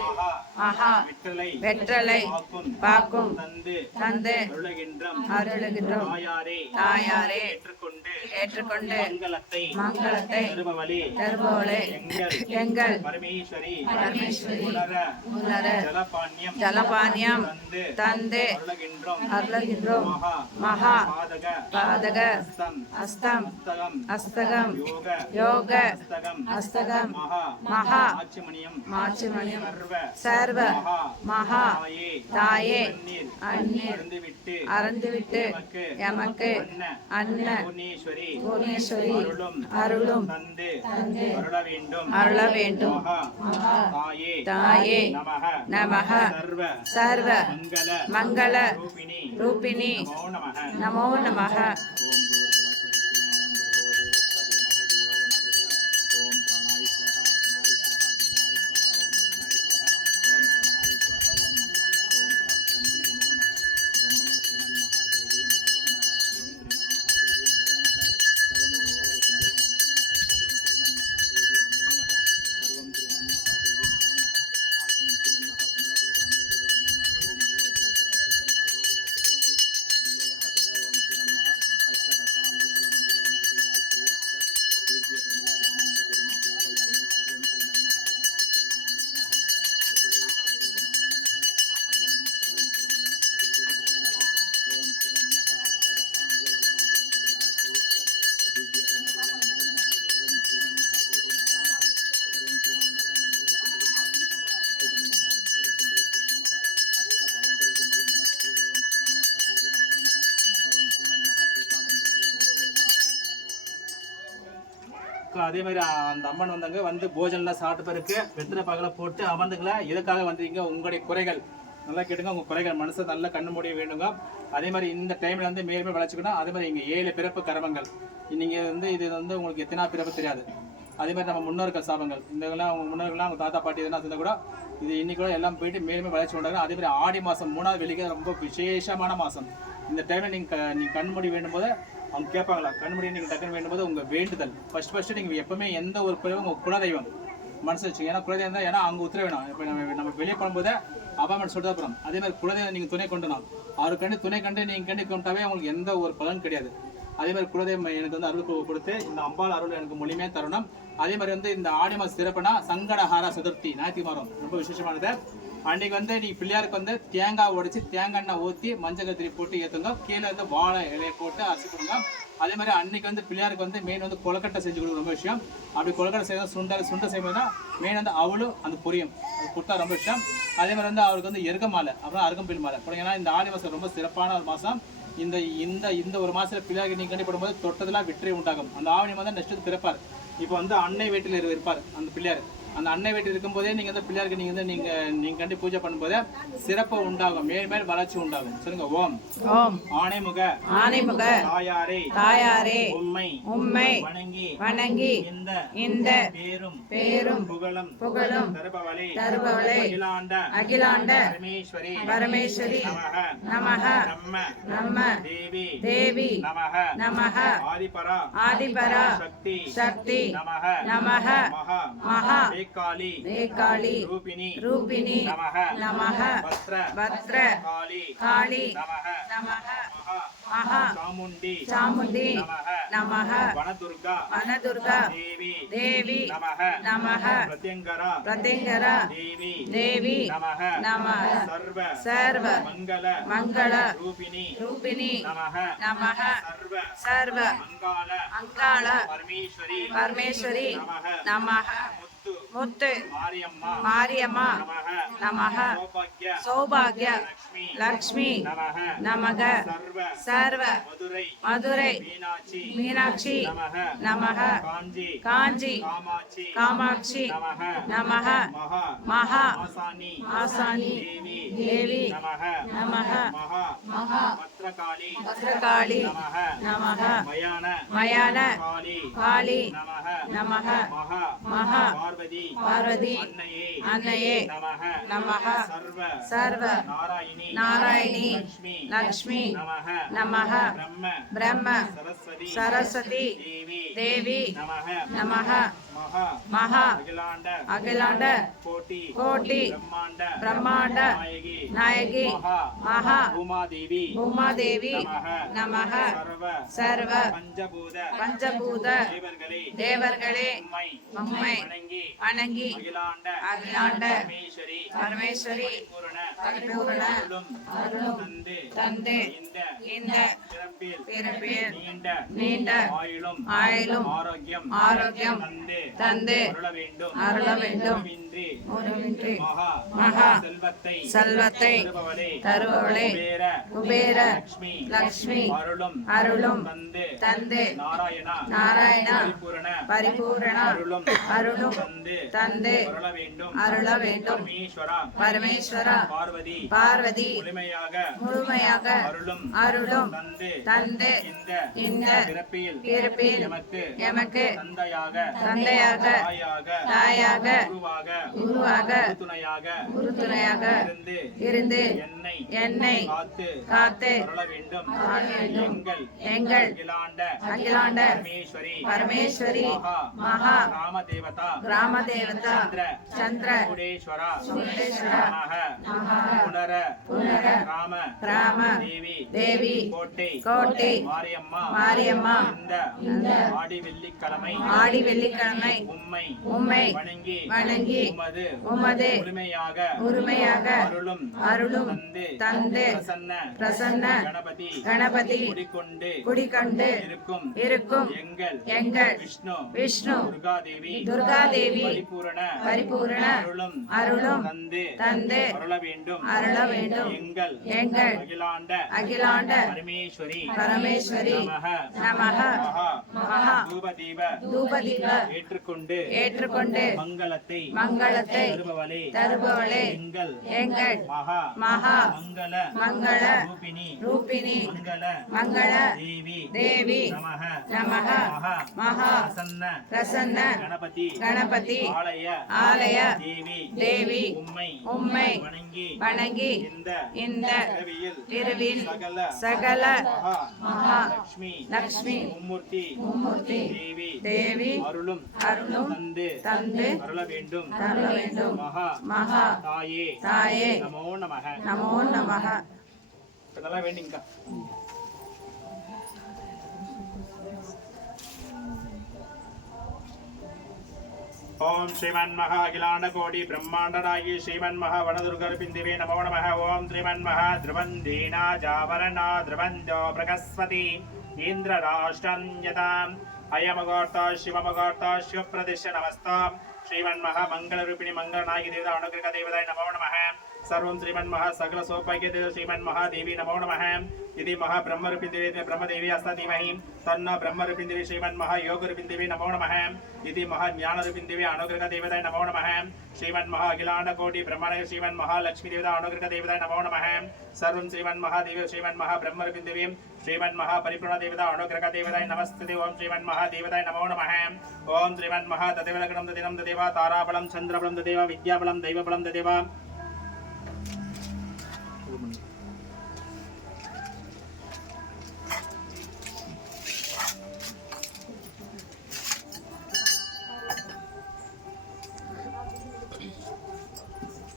மகா மகா வெற்றலை வெற்றலை பாக்கும் பாக்கும் தந்து தந்து அருளுகின்றோம் அருளுகின்றோம் தாயாரே தாயாரே ஏற்றுக்கொண்டு ஏற்றுக்கொண்டு மங்களத்தை மங்களத்தை தருபவளே தருபவளே எங்கள் எங்கள் பரமேஸ்வரி பரமேஸ்வரி புனர உலர ஜலபான்யம் ஜலபானியம் தந்து தந்து அருளுகின்றோம் அருளுகின்றோம் மகா மகா பாதக பாதக அஸ்தம் அஸ்தம் அஸ்தகம் அஸ்தகம் யோக யோக அஸ்தகம் அஸ்தகம் மகா மகா ஆச்சமணியம் மாட்சிமணியம் சர்வ சர்வ மகா மகா தாயே தாயே தண்ணீர் அந்நீர் அருந்துவிட்டு அறந்துவிட்டு எமக்கு எமக்கு அன்ன பூர்ணேஸ்வரி பூர்ணேஸ்வரி அருளும் அருளும் தந்து அருள வேண்டும் அருள வேண்டும் மகா தாயே தாயே நமக நமக சர்வ சர்வ மங்கள மங்கள ரூபிணி ரூபிணி நமோ நமக நமோ நமக ஓம் ஓம் பிராணாய ஸ்வஹா அபனாய ஸ்வஹா தியாய ஸ்வஹா ஓம் மகனாய ஸ்வஹா ஓம் சமனாய ஸ்வஹா ஓம் பரபிரம்மணே நமோ நமः பிரம்மணே ஸ்ரீமன் மகாதேவி நமோ நமः சர்வம் ஸ்ரீமன் மகாதேவி நமோ நமः சர்வம் மங்கள சுந்தரி நமோ நமः சர்வம் ஸ்ரீமன் மகாதேவி நமோ நமः சர்வம் ஸ்ரீமன் மகாதேவி நமோ நமः ஆசிமன் ஸ்ரீமன் மகாபுனரதேவ அமிர்ததேவ நமோ நமः ஓம் பூர்வஸ்வஸ்தேவ சர்வோதேவ தியோயः பிரதா ஓம் ஸ்ரீமன் மகா அஷ்டதசாங்குலம் மனோகரம் கபிலாஸ்தேயஸ்த பூஜ்ய பிரமலா ஆனந்த பெருமாளாபயாமி சர்வம் ஸ்ரீமன் மகாநஸ்தேவ நமோ நமः சர்வேஸ்வரேவ நமோ நமः சர்வம் ஸ்ரீமன் மகாதேவி நமோ நமः ஓம் ஸ்ரீமன் மகா அஷ்டதசாங்குலம் மனோகரம் கபிலாஸ்தேயஸ்த பூஜ்ய பிரமலா நமோ நமः சர்வம் ஸ்ரீமன் மகாதேவி நமோ நமः சர்வம் ஸ்ரீமன் மகாமந்திர சுந்தரி நமோ நமः ஸ்ரீமன் மகாஸ்வர சுந்தரி ஸ்ரீமன் மகா அஷ்டபயங்கர சுந்தரி நமஸ்தே ஓம் ஸ்ரீமன் மகாதேவி நமோ நமः சர்வம் ஸ்ரீமன் மகாதேவானந்தரே நமோ நமः அதே மாதிரி அந்த அம்மன் வந்தாங்க வந்து போஜனம்லாம் சாப்பிட்ட பிறகு வெத்தலை பாகல போட்டு அமர்ந்துங்களா எதுக்காக வந்தீங்க உங்களுடைய குறைகள் நல்லா கேட்டுங்க உங்க குறைகள் மனசை நல்லா கண்ணு மூடி வேண்டுங்க அதே மாதிரி இந்த டைம்ல வந்து மேலும் வளர்ச்சிக்கணும் அதே மாதிரி இங்க 7 பிறப்பு கர்மங்கள் நீங்க வந்து இது வந்து உங்களுக்கு எத்தனை பிறப்பு தெரியாது அதே மாதிரி நம்ம முன்னோர்கள் சாபங்கள் இதெல்லாம் அவங்க முன்னோர்கள்லாம் அவங்க தாத்தா பாட்டி இதெல்லாம் இருந்தால் கூட இது இன்னைக்கு கூட எல்லாம் போயிட்டு மேலுமே வளர்ச்சி கொண்டாங்க அதே மாதிரி ஆடி மாதம் 3வது வெள்ளிக்கு ரொம்ப விசேஷமான மாதம் இந்த டைமில் நீங்கள் கண்மூடி வேண்டும் போது அவங்க கேட்பாங்களா கண்மூடி நீங்கள் டக்குன்னு வேண்டும் போது உங்கள் வேண்டுதல் ஃபர்ஸ்ட் நீங்கள் எப்பவுமே எந்த ஒரு குறைவும் உங்கள் குலதெய்வம் மனசு வச்சுங்க ஏன்னா குலதெய்வம் தான் ஏன்னா அவங்க உத்தரவு வேணும் இப்போ நம்ம வெளியே போகும்போது அப்பாமன் சொல்லிட்டு அப்புறம் அதே மாதிரி குலதெய்வம் நீங்கள் துணை கொண்டுணும் அவருக்கு கண்டு துணை கண்டு நீங்கள் கண்டு கொண்டாவே அவங்களுக்கு எந்த ஒரு பலன் கிடையாது அதே மாதிரி குலதெய்வம் எனக்கு வந்து அருள் கொடுத்து இந்த அம்பாள் அருள் எனக்கு முழுமையாக தரணும் அதே மாதிரி வந்து இந்த ஆடி மாதம் சிறப்புனா சங்கடஹார சதுர்த்தி ஞாயிற்று மாதம் ரொம்ப விசேஷமானது அன்றைக்கி வந்து நீ பிள்ளையாருக்கு வந்து தேங்காய் உடைச்சி தேங்காய் எண்ணெய் ஊற்றி மஞ்சள் கத்திரி போட்டு ஏற்றுங்க கீழே வந்து வாழை இலையை போட்டு அரிசி கொடுங்க அதே மாதிரி அன்னைக்கு வந்து பிள்ளையாருக்கு வந்து மெயின் வந்து கொலக்கட்டை செஞ்சு கொடுக்க ரொம்ப விஷயம் அப்படி கொலக்கட்டை செய்யணும் சுண்டை செய்யும்போது மெயின் வந்து அவளும் அந்த பொரியும் அது கொடுத்தா ரொம்ப விஷயம் அதே மாதிரி வந்து அவருக்கு வந்து எருக மாலை அப்புறம் அருகம்பில் மாலை ஏன்னா இந்த ஆடி மாதம் ரொம்ப சிறப்பான ஒரு மாதம் இந்த இந்த இந்த ஒரு மாதத்தில் பிள்ளையாருக்கு நீங்கள் கண்டிப்பாடும்போது தொட்டதெல்லாம் வெற்றி உண்டாகும் அந்த ஆவணி மாதம் நெக்ஸ்ட் பிறப்பார் இப்போ வந்து அன்னை வீட்டில் இருப்பார் அந்த பிள்ளையார் அந்த அன்னை வீட்டில் இருக்கும்போதே நீங்கள் வந்து பிள்ளையாருக்கு நீங்கள் வந்து நீங்கள் கண்டு பூஜை பண்ணும்போதே சிறப்பு உண்டாகும் மேல் வளர்ச்சி உண்டாகும் சொல்லுங்க ஓம் ஓம் ஆணைமுக ஆனைமுக தாயாரே தாயாரே உம்மை உம்மை வணங்கி இந்த இந்த பேரும் பேரும் புகழும் தருபவளே அகிலாண்ட பரமேஸ்வரி பரமேஸ்வரி நமக நம்ம தேவி நமக ஆதிபரா சக்தி நமக மகா காளி ரூபிணி நமக பத்ர காளி நமக மகா சாமுண்டி நமக வனதுர்கா தேவி நமக பிரத்யங்கரா தேவி நமக சர்வ மங்கள ரூபிணி நமக சர்வ அங்காள பரமேஸ்வரி நமக முத்து மாரியம்மா நமக சௌபாகிய லக்ஷ்மி நமக சர்வ மதுரை மீனாட்சி நமக காஞ்சி காமாட்சி நமக மகா ஆசானி தேவி நமக மகா பத்ரகாளி பத்ரகாளி நமஹ நமஹ மயான மயான காளி காளி நமஹ நமஹ மகா மகா பார்வதி பார்வதி அன்னையே அன்னையே நமஹ நமஹ சர்வ சர்வ நாராயணி நாராயணி லக்ஷ்மி லக்ஷ்மி நமஹ நமஹ பிரம்ம பிரம்ம சரஸ்வதி சரஸ்வதி தேவி தேவி நமஹ நமஹ மகா மகா அகிலாண்ட அகிலாண்ட கோட்டி கோட்டி பிரம்மாண்ட பிரம்மாண்ட நாயகி நாயகி மகா மகா உமாதேவி உமாதேவி நமஹ நமஹ சர்வ சர்வ பஞ்சபூத பஞ்சபூத தேவர்களே தேவர்களே உம்மை உம்மை வணங்கி வணங்கி அகிலாண்ட அகிலாண்ட பரமேஸ்வரி பரமேஸ்வரி பூரண பரிபூரண அருளும் தந்து தந்து இந்த இந்த பிறப்பில் பிறப்பில் நீண்ட நீண்ட ஆயுளும் ஆயுளும் ஆரோக்கியம் ஆரோக்கியம் தந்து தந்து அருள வேண்டும் அருள வேண்டும் உறவின்றி உறவின்றி மகா மகா செல்வத்தை செல்வத்தை தருபவளே தருபவளே குபேர குபேர லக்ஷ்மி லக்ஷ்மி அருளும் அருளும் தந்து தந்து நாராயணா நாராயணா பரிபூரண பரிபூரண அருளும் அருளும் தந்து தந்து அருள வேண்டும் அருள வேண்டும் பரமேஸ்வரா பரமேஸ்வரா பார்வதி பார்வதி முழுமையாக முழுமையாக அருளும் அருளும் தந்து தந்து இந்த இந்த பிறப்பில் பிறப்பில் எமக்கு எமக்கு தந்தையாக தந்தையாக தாயாக தாயாக குருவாக குருவாக துணையாக உறுதுணையாக இருந்து இருந்து என்னை என்னை காத்து காத்து அருள வேண்டும் வேண்டும். எங்கள் எங்கள் அகிலாண்ட அகிலாண்ட பரமேஸ்வரி பரமேஸ்வரி மகா மகா ராம தேவதா கிராம தேவதா சந்திர சந்திர சூடேஸ்வரா சூடேஸ்வரா நமஹ புனர ராம ராம தேவி தேவி கோட்டை கோட்டை மாரியம்மா மாரியம்மா இந்த ஆடி வெள்ளிக்கிழமை ஆடி வெள்ளிக்கிழமை உம்மை உம்மை வணங்கி வணங்கி உமது உமது முழுமையாக உரிமையாக அருளும் அருளும் தந்து தந்து பிரசன்ன பிரசன்ன கணபதி கணபதி குடிக்கொண்டு குடிக்கொண்டு இருக்கும் இருக்கும் எங்கள் விஷ்ணு விஷ்ணு துர்காதேவி துர்காதேவி பரிபூரண பரிபூரண அருளும் அருளும் தந்து தந்து அருள வேண்டும் அருள வேண்டும் எங்கள் எங்கள் அகிலாண்ட பரமேஸ்வரி பரமேஸ்வரி நமஹ நமஹ மகா மகா தூபதீப தூபதீப ஏற்றுக்கொண்டு மங்களத்தை தருபவளே தருபவளே எங்கள் மகா மகா மங்கள ரூபிணி மங்கள தேவி நமஹ மகா பிரசன்ன கணபதி ஆலய தேவி உம்மை வணங்கி இந்த பிறவியில் சகல மகா லக்ஷ்மி மும்மூர்த்தி தேவி அருளும் தந்து அருள வேண்டும் மகா தாயே நமோ நமக நமோ நமஹ இதெல்லாம் வேண்டிங்கக்கா ओम श्रीमन्महा अखिलांड कोटि ब्रह्मांड नायकी श्रीमन्महा वनदुर्गर बिंदिवे नमो नमः ओम श्रीमन्महा ध्रुवंदीना जावरणा ध्रुवंदो बृहस्पति इंद्रराष्ट्रं यताम् अयमगोर्ता शिवमगोर्ता शिवप्रदिश नमस्तां श्रीमन्महा मंगलरूपिणी मंगलनायकी देवता अनुग्रह देवताय नमो नमः सर्वं श्रीमन्महा सकल सौभाग्य देव श्रीमन्महा देवी नमो नमः यदि महा ब्रह्मरूपिणी ब्रह्मदेवी अस्ता धीमहि तन्न ब्रह्मरूपिणी श्रीमन्महा योगरूपिणी नमो नमः यदि महा ज्ञानरूपिणी अनुग्रह देवताय नमो नमः श्रीमन्महा अखिलांड कोटि ब्रह्मांड श्रीमन्महा लक्ष्मी देवता अनुग्रह देवताय नमो नमः सर्वं श्रीमन्महा देवी श्रीमन्महा ब्रह्मरूपिणी श्रीमन्महा परिपूर्ण देवता अनुग्रह देवताय नमस्ते ओम श्रीमन्महा देवताय नमो नमः ओम श्रीमन्महा तदेव लग्नं तदिनं तदेव ताराबलं चन्द्रबलं तदेव विद्याबलं दैवबलं तदेव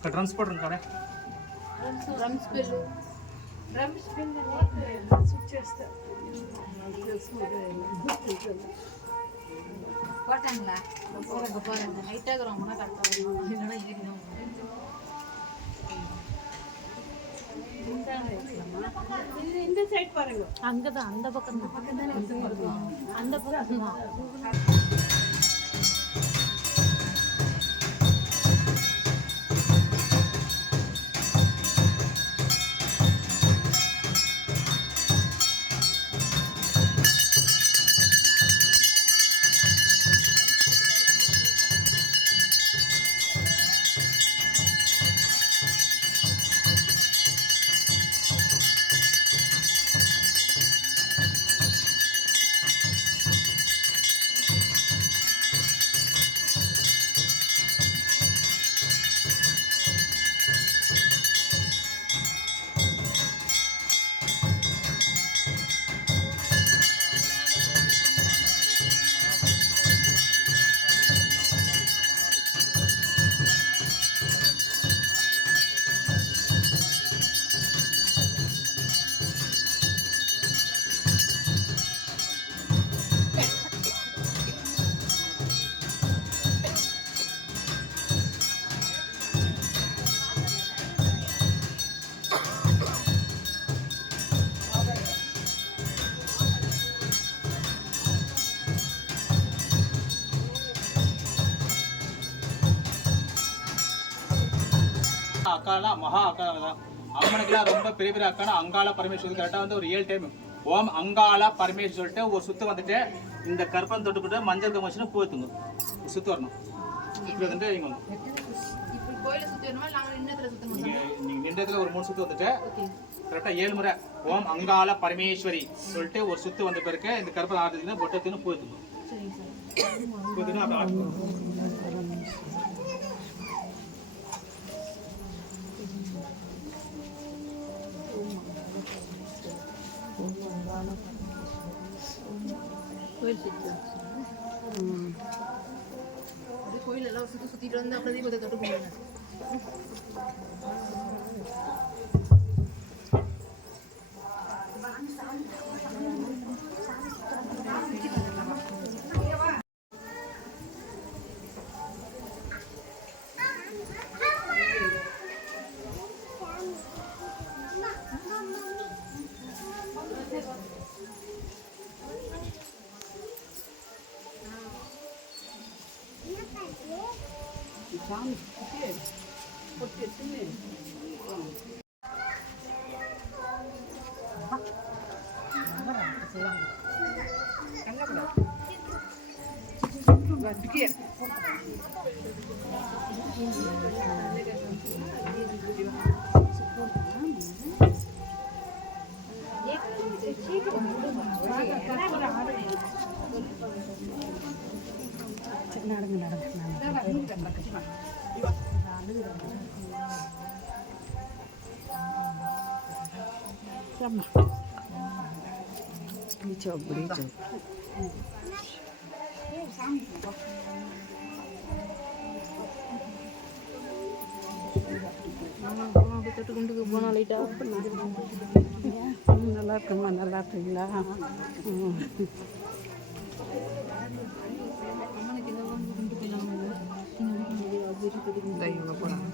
ट्रांसपोर्ट करे போட்டாங்களா போறாங்க ஹைட்டாக ரொம்ப கரெக்டாக இந்த சைடு பாருங்க அங்கதான் அந்த பக்கம் அந்த பக்கம் அங்காளா மகா அக்கா அம்மனுக்குலாம் ரொம்ப பெரிய பெரிய அக்கானா அங்காள பரமேஸ்வரி கரெக்டாக வந்து ஒரு 7 டைம் ஓம் அங்காள பரமேஸ்வரி சொல்லிட்டு ஒரு சுத்து வந்துட்டு இந்த கற்பம் தொட்டுக்கிட்டு மஞ்சள் கமச்சுன்னு போத்துங்க சுத்து வரணும். இப்படி வந்துட்டு இங்கே நீங்கள் நின்றதுல ஒரு 3 சுத்து வந்துட்டு கரெக்டாக 7 முறை ஓம் அங்காள பரமேஸ்வரி சொல்லிட்டு ஒரு சுத்து வந்த பிறகு இந்த கற்பம் ஆடுறதுன்னு பொட்டத்துன்னு போத்துங்க. போத்துன்னு அப்படி கோயில் எல்லாம் சுத்திட்டு வந்து அப்படியே தீபத்தை தொட்டு போடுங்க. தொட்டுக்கொண்டு போனால் லைட்டாக நல்லா இருக்குமா? நல்லா இருக்குங்களா? இவங்க போகிறாங்க.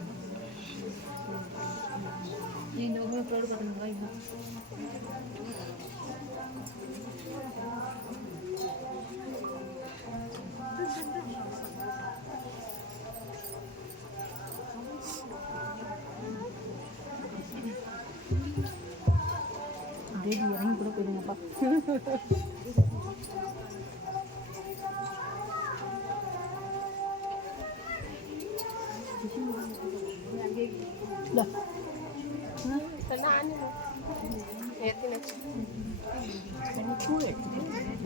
இறங்கி கூட போயிடுங்கப்பா.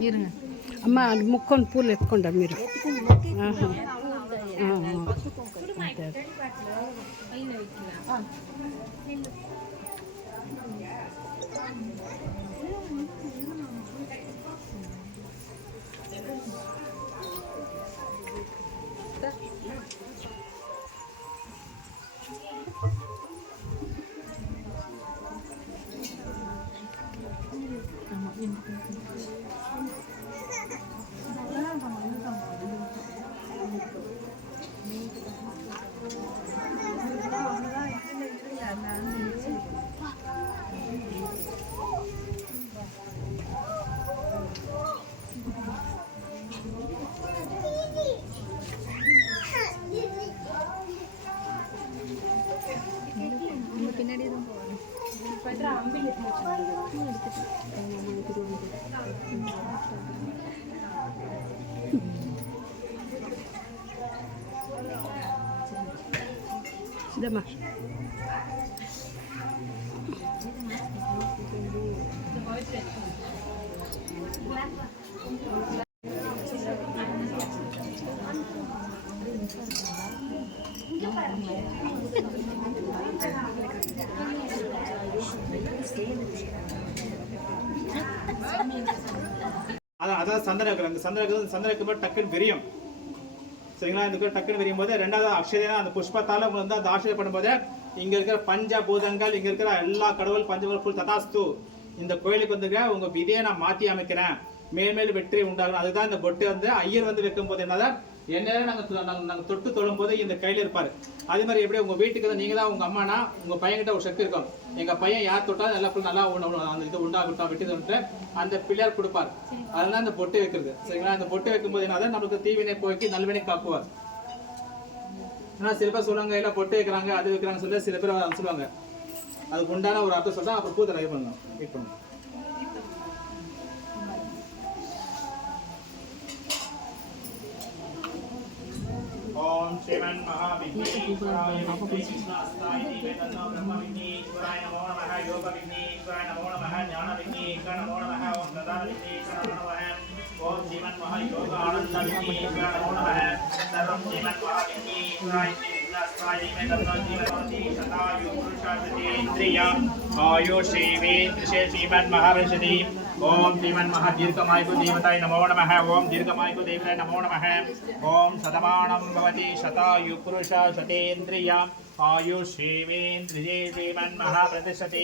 இருங்க అమ్మ ముక్కొని పూలు ఎత్తుకోండి మీరు. Dama. அதான் சந்தனக்கு டக்குன்னு விரியும். சரிங்களா? இந்த டக்குன்னு விரியும் போது ரெண்டாவது அக்ஷயம் அந்த புஷ்பத்தால உங்களுக்கு வந்து அந்த ஆசிரியம் பண்ணும்போது இங்க இருக்கிற பஞ்சபூதங்கள், இங்க இருக்கிற எல்லா கடவுள் பஞ்சபூதங்கள் ததாஸ்து, இந்த கோயிலுக்கு வந்துங்க உங்க விதியை நான் மாற்றி அமைக்கிறேன், மேல்மேல் வெற்றி உண்டாகணும். அதுதான் இந்த பொட்டு வந்து ஐயர் வந்து வைக்கும் போது என்னதான் என்ன நாங்கள் தொட்டு தொழும் போது இந்த கையில இருப்பாரு. அதே மாதிரி எப்படி உங்க வீட்டுக்கு வந்து நீங்க தான் உங்க அம்மானா உங்க பையன்கிட்ட ஒரு சக்தி இருக்கும். எங்க பையன் யார் தொட்டாலும் நல்லா அந்த இது உண்டாகட்டும் வெட்டி தொட்டு அந்த பிள்ளையார் கொடுப்பார். அதெல்லாம் இந்த பொட்டு வைக்கிறது. சரிங்களா? அந்த பொட்டு வைக்கும் போது என்னதான் நமக்கு தீவினை போக்கி நல்வினை காக்குவார். ஆனால் சில பேர் சொல்லுவாங்க இல்லை பொட்டு வைக்கிறாங்க அது வைக்கிறாங்க சொல்லி சில பேர் அதை சொல்லுவாங்க. அதுக்கு உண்டான ஒரு அர்த்தம் சொல்லிட்டு அப்புறம் பூத்தை ட்ரை பண்ணணும். வெயிட் பண்ணுங்க. ஓம் ஸ்ரீமன் மகாவிக்னேஸ்வராய விக்னேஸ்வராஸ்தாய தீமஹி தன்னோ பிரம்ம விக்னேஸ்வராய நமோ நமः யோக விக்னேஸ்வராய நமோ நமः ஞான விக்னேஸ்வராய நமோ நமः ஓம் பிரதான விக்னேஸ்வராய நமோ நமः ஓம் ஸ்ரீமன் மகா யோக ஆனந்த விக்னேஸ்வராய நமோ நமः சர்வம் ஸ்ரீமன் மகா விக்னேஸ்வராய விக்னேஸ்வராய தீமஹி தன்னோ ஜீவனோதி சதாயு புருஷார்த்தேந்திரியம் ஆயுஷேவேந்திரிஷே ஸ்ரீமன் மகாவிஷ்ணு ஓம் ஸ்ரீமன் மகா தீர்க்கமாயு தேவதாய நமோ நமः ஓம் தீர்க்கமாயு தேவதாய நமோ நமः ஓம் சதமானம் பவதி சதாயு புருஷா சதேந்திரியம் ஆயுஷேவேந்திரியே ஸ்ரீமன் மகா பிரதிஷ்டதி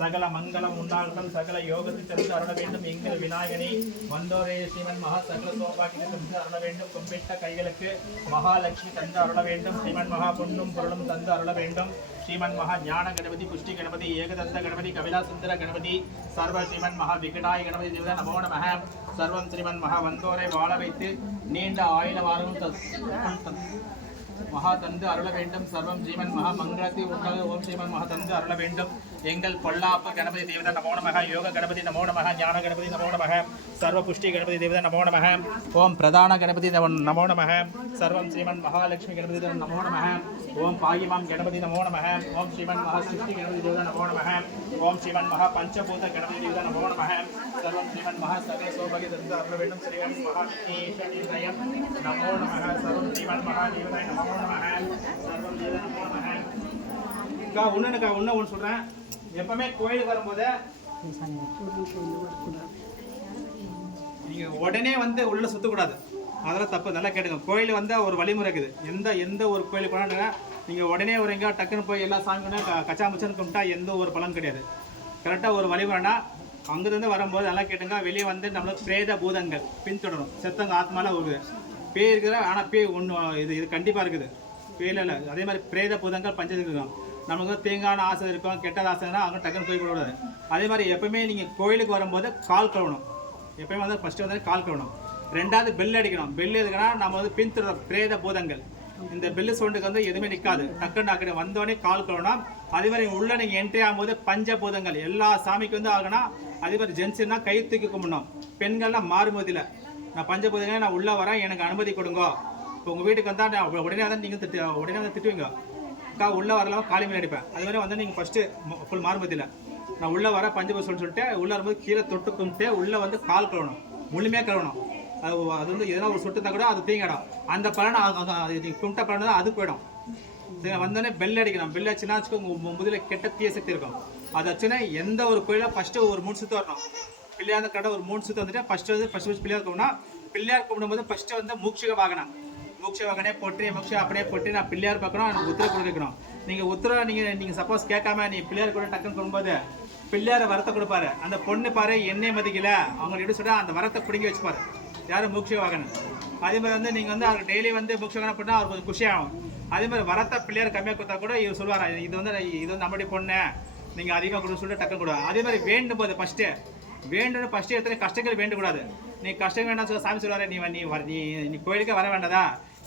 சகல மங்களம் உண்டாகட்டும். சகல யோகத்தில் தந்து அருள வேண்டும் எங்கள் விநாயகனே. வந்தோரே ஸ்ரீமன் மகா சகல சோபாக்கியத்தை தந்து அருள வேண்டும். கும்பிட்ட கைகளுக்கு மகாலட்சுமி தந்து அருள வேண்டும். ஸ்ரீமன் மகா பொன்னும் பொருளும் தந்து அருள வேண்டும். ஸ்ரீமன் மகா ஞான கணபதி புஷ்டி கணபதி ஏகதந்த கணபதி கபிலா சுந்தர கணபதி சர்வ ஸ்ரீமன் மகா விகடாய கணபதி தேவதா நமோ நமः சர்வம் ஸ்ரீமன் மகா வந்தோரை வாழ வைத்து நீண்ட ஆயுள வாரம் மகா தந்து அருள வேண்டும். சர்வம் ஸ்ரீமன் மகா மங்களத்தை உண்டாக ஓம் ஸ்ரீமன் மகா தந்து அருள வேண்டும். எங்கள் பொல்லாப்ப கணபதி தேவதா நமோ நமः யோக கணபதி நமோ நமः ஞான கணபதி நமோ நமः சர்வ புஷ்டி கணபதி தேவதா நமோ நமः ஓம் பிரதான கணபதி நமோ நமः சர்வம் ஸ்ரீமன் மகாலட்சுமி கணபதி நமோ நமः ஓம் பாகிமாம் கணபதி நமோ நமः ஓம் ஸ்ரீமன் மகா சிருஷ்டி கணபதி தேவதா நமோ நமः ஓம் ஸ்ரீமன் மகா பஞ்சபூத கணபதி தேவதா நமோ நமः சர்வம் ஸ்ரீமன் மகா சகல சௌபாகிய தந்து அருள வேண்டும். ஸ்ரீமன் மகா ஈஸ்வரயம் நமோ நமः சர்வம் ஸ்ரீமன் மகா தேவதாய நமோ நமः சர்வம் தேவதா நமோ நமः. ஒன்று சொல்கிறேன். எப்பவுமே கோயிலுக்கு வரும்போது நீங்கள் உடனே வந்து உள்ளே சுற்றக்கூடாது. அதெல்லாம் தப்பு. நல்லா கேட்டுங்க. கோயில் வந்து ஒரு வழிமுறை இருக்குது. எந்த ஒரு கோயிலுக்கு போனாங்க நீங்கள் உடனே ஒரு எங்கேயா டக்குன்னு போய் எல்லா சாமிக்குன்னா கச்சா முச்சன்னு கும்பிட்டா எந்த ஒரு பலன் கிடையாது. கரெக்டாக ஒரு வழிமுறைனா அங்கேருந்து வரும்போது நல்லா கேட்டுங்க. வெளியே வந்து நம்மளுக்கு பிரேத பூதங்கள் பின்தொடரும். செத்தவங்க ஆத்மாலாம் ஒரு பேய் இருக்குது. ஆனால் பேய் ஒன்று இது கண்டிப்பாக இருக்குது. பேயில இல்லை. அதே மாதிரி பிரேத பூதங்கள் பஞ்சத்துக்கு இருக்கும். நமக்கு தேங்கான ஆசை இருக்கும், கெட்டது ஆசைன்னா அவங்க டக்குன்னு போய் கூடாது. அதே மாதிரி எப்பவுமே நீங்கள் கோயிலுக்கு வரும்போது கால் கழுவணும். எப்பயுமே வந்து ஃபஸ்ட்டு வந்து கால் கழுவணும். ரெண்டாவது பெல் அடிக்கணும். பெல் எதுக்குன்னா நம்ம வந்து பின்தொடரும் பிரேத பூதங்கள். இந்த பெல்லு சவுண்டுக்கு வந்து எதுவுமே நிற்காது. டக்குன்னு டக்குன்னு வந்தோடனே கால் கழுவணும். அதே மாதிரி உள்ளே நீங்கள் என்ட்ரி ஆகும்போது பஞ்சபூதங்கள் எல்லா சாமிக்கு வந்து ஆகணும். அதே மாதிரி ஜென்ஸுன்னா கை தூக்கி கும்பிடணும். பெண்கள்லாம் மாறும்போதில்லை. நான் பஞ்சபூதங்களே நான் உள்ளே வரேன், எனக்கு அனுமதி கொடுங்க. இப்போ உங்கள் வீட்டுக்கு வந்தால் உடனே வந்து நீங்கள் உடனே வந்து திட்டுவீங்க. அக்கா உள்ளே வரலாம் காலி மீன் அடிப்பேன். அது மாதிரி வந்து நீங்கள் ஃபஸ்ட்டு ஃபுல் மாறுமதியில் நான் உள்ளே வர பஞ்சபூதம் சொல்லிட்டு உள்ளே வரும்போது கீழே தொட்டு கும்பிட்டு உள்ளே வந்து கால் கழுவணும். முழுமையாக கழுவணும். அது வந்து எதனா ஒரு சொட்டு தான் கூட அது தீங்கிடும். அந்த பலனை நீங்கள் கும்பிட்ட பலனை தான் அது போயிடும். சரி, வந்தோடனே பெல் அடிக்கணும். பெல் அடிச்சுன்னா வச்சுக்கோ உங்கள் முதில் கெட்ட தீய சக்தி இருக்கும். அது வச்சுன்னா எந்த ஒரு கோயிலாக ஃபஸ்ட்டு ஒரு 3 சுற்று வரணும். பிள்ளையார் கடை ஒரு 3 சுற்று வந்துட்டு ஃபஸ்ட்டு பிள்ளையார் கும்பிடணும். பிள்ளையார் கும்பிடும்போது ஃபஸ்ட்டு வந்து மூக்ஷிக வாகனம். மூக்ஷ வாகனே போட்டு மூக்ஷ அப்படியே போட்டு நான் பிள்ளையார் பார்க்கணும். எனக்கு உத்தரவு கொடுக்கணும். நீங்கள் உத்தரவை நீங்கள் சப்போஸ் கேட்காம நீ பிள்ளையார் கூட டக்குன்னு கொடுக்கும்போது பிள்ளையார வரத்தை கொடுப்பாரு. அந்த பொண்ணு பாரு என்னை மதிக்கல அவங்க எப்படி சொல்ல அந்த வரத்தை பிடிங்கி வச்சுப்பாரு. யாரும் மூக்ஷ வாகனம். அதே மாதிரி வந்து நீங்கள் வந்து அவருக்கு டெய்லி வந்து மூக்ஷ வாகனம் போட்டால் அவருக்கு கொஞ்சம் குஷியாகும். அதே மாதிரி வரத்தை பிள்ளையார் கம்மியாக கொடுத்தா கூட இவர் சொல்லுவார் இது வந்து நம்மளுடைய பொண்ணு நீங்கள் அதிகமாக கொடுன்னு சொல்லிட்டு டக்குன்னு கொடுவாங்க. அதே மாதிரி வேண்டும் போது ஃபஸ்ட்டு எடுத்து கஷ்டங்கள் வேண்டக்கூடாது. நீ கஷ்டம் வேண்டாம் சொல்ல சாமி சொல்லுவாரு நீ கோயிலுக்கே வர வேண்டாதா,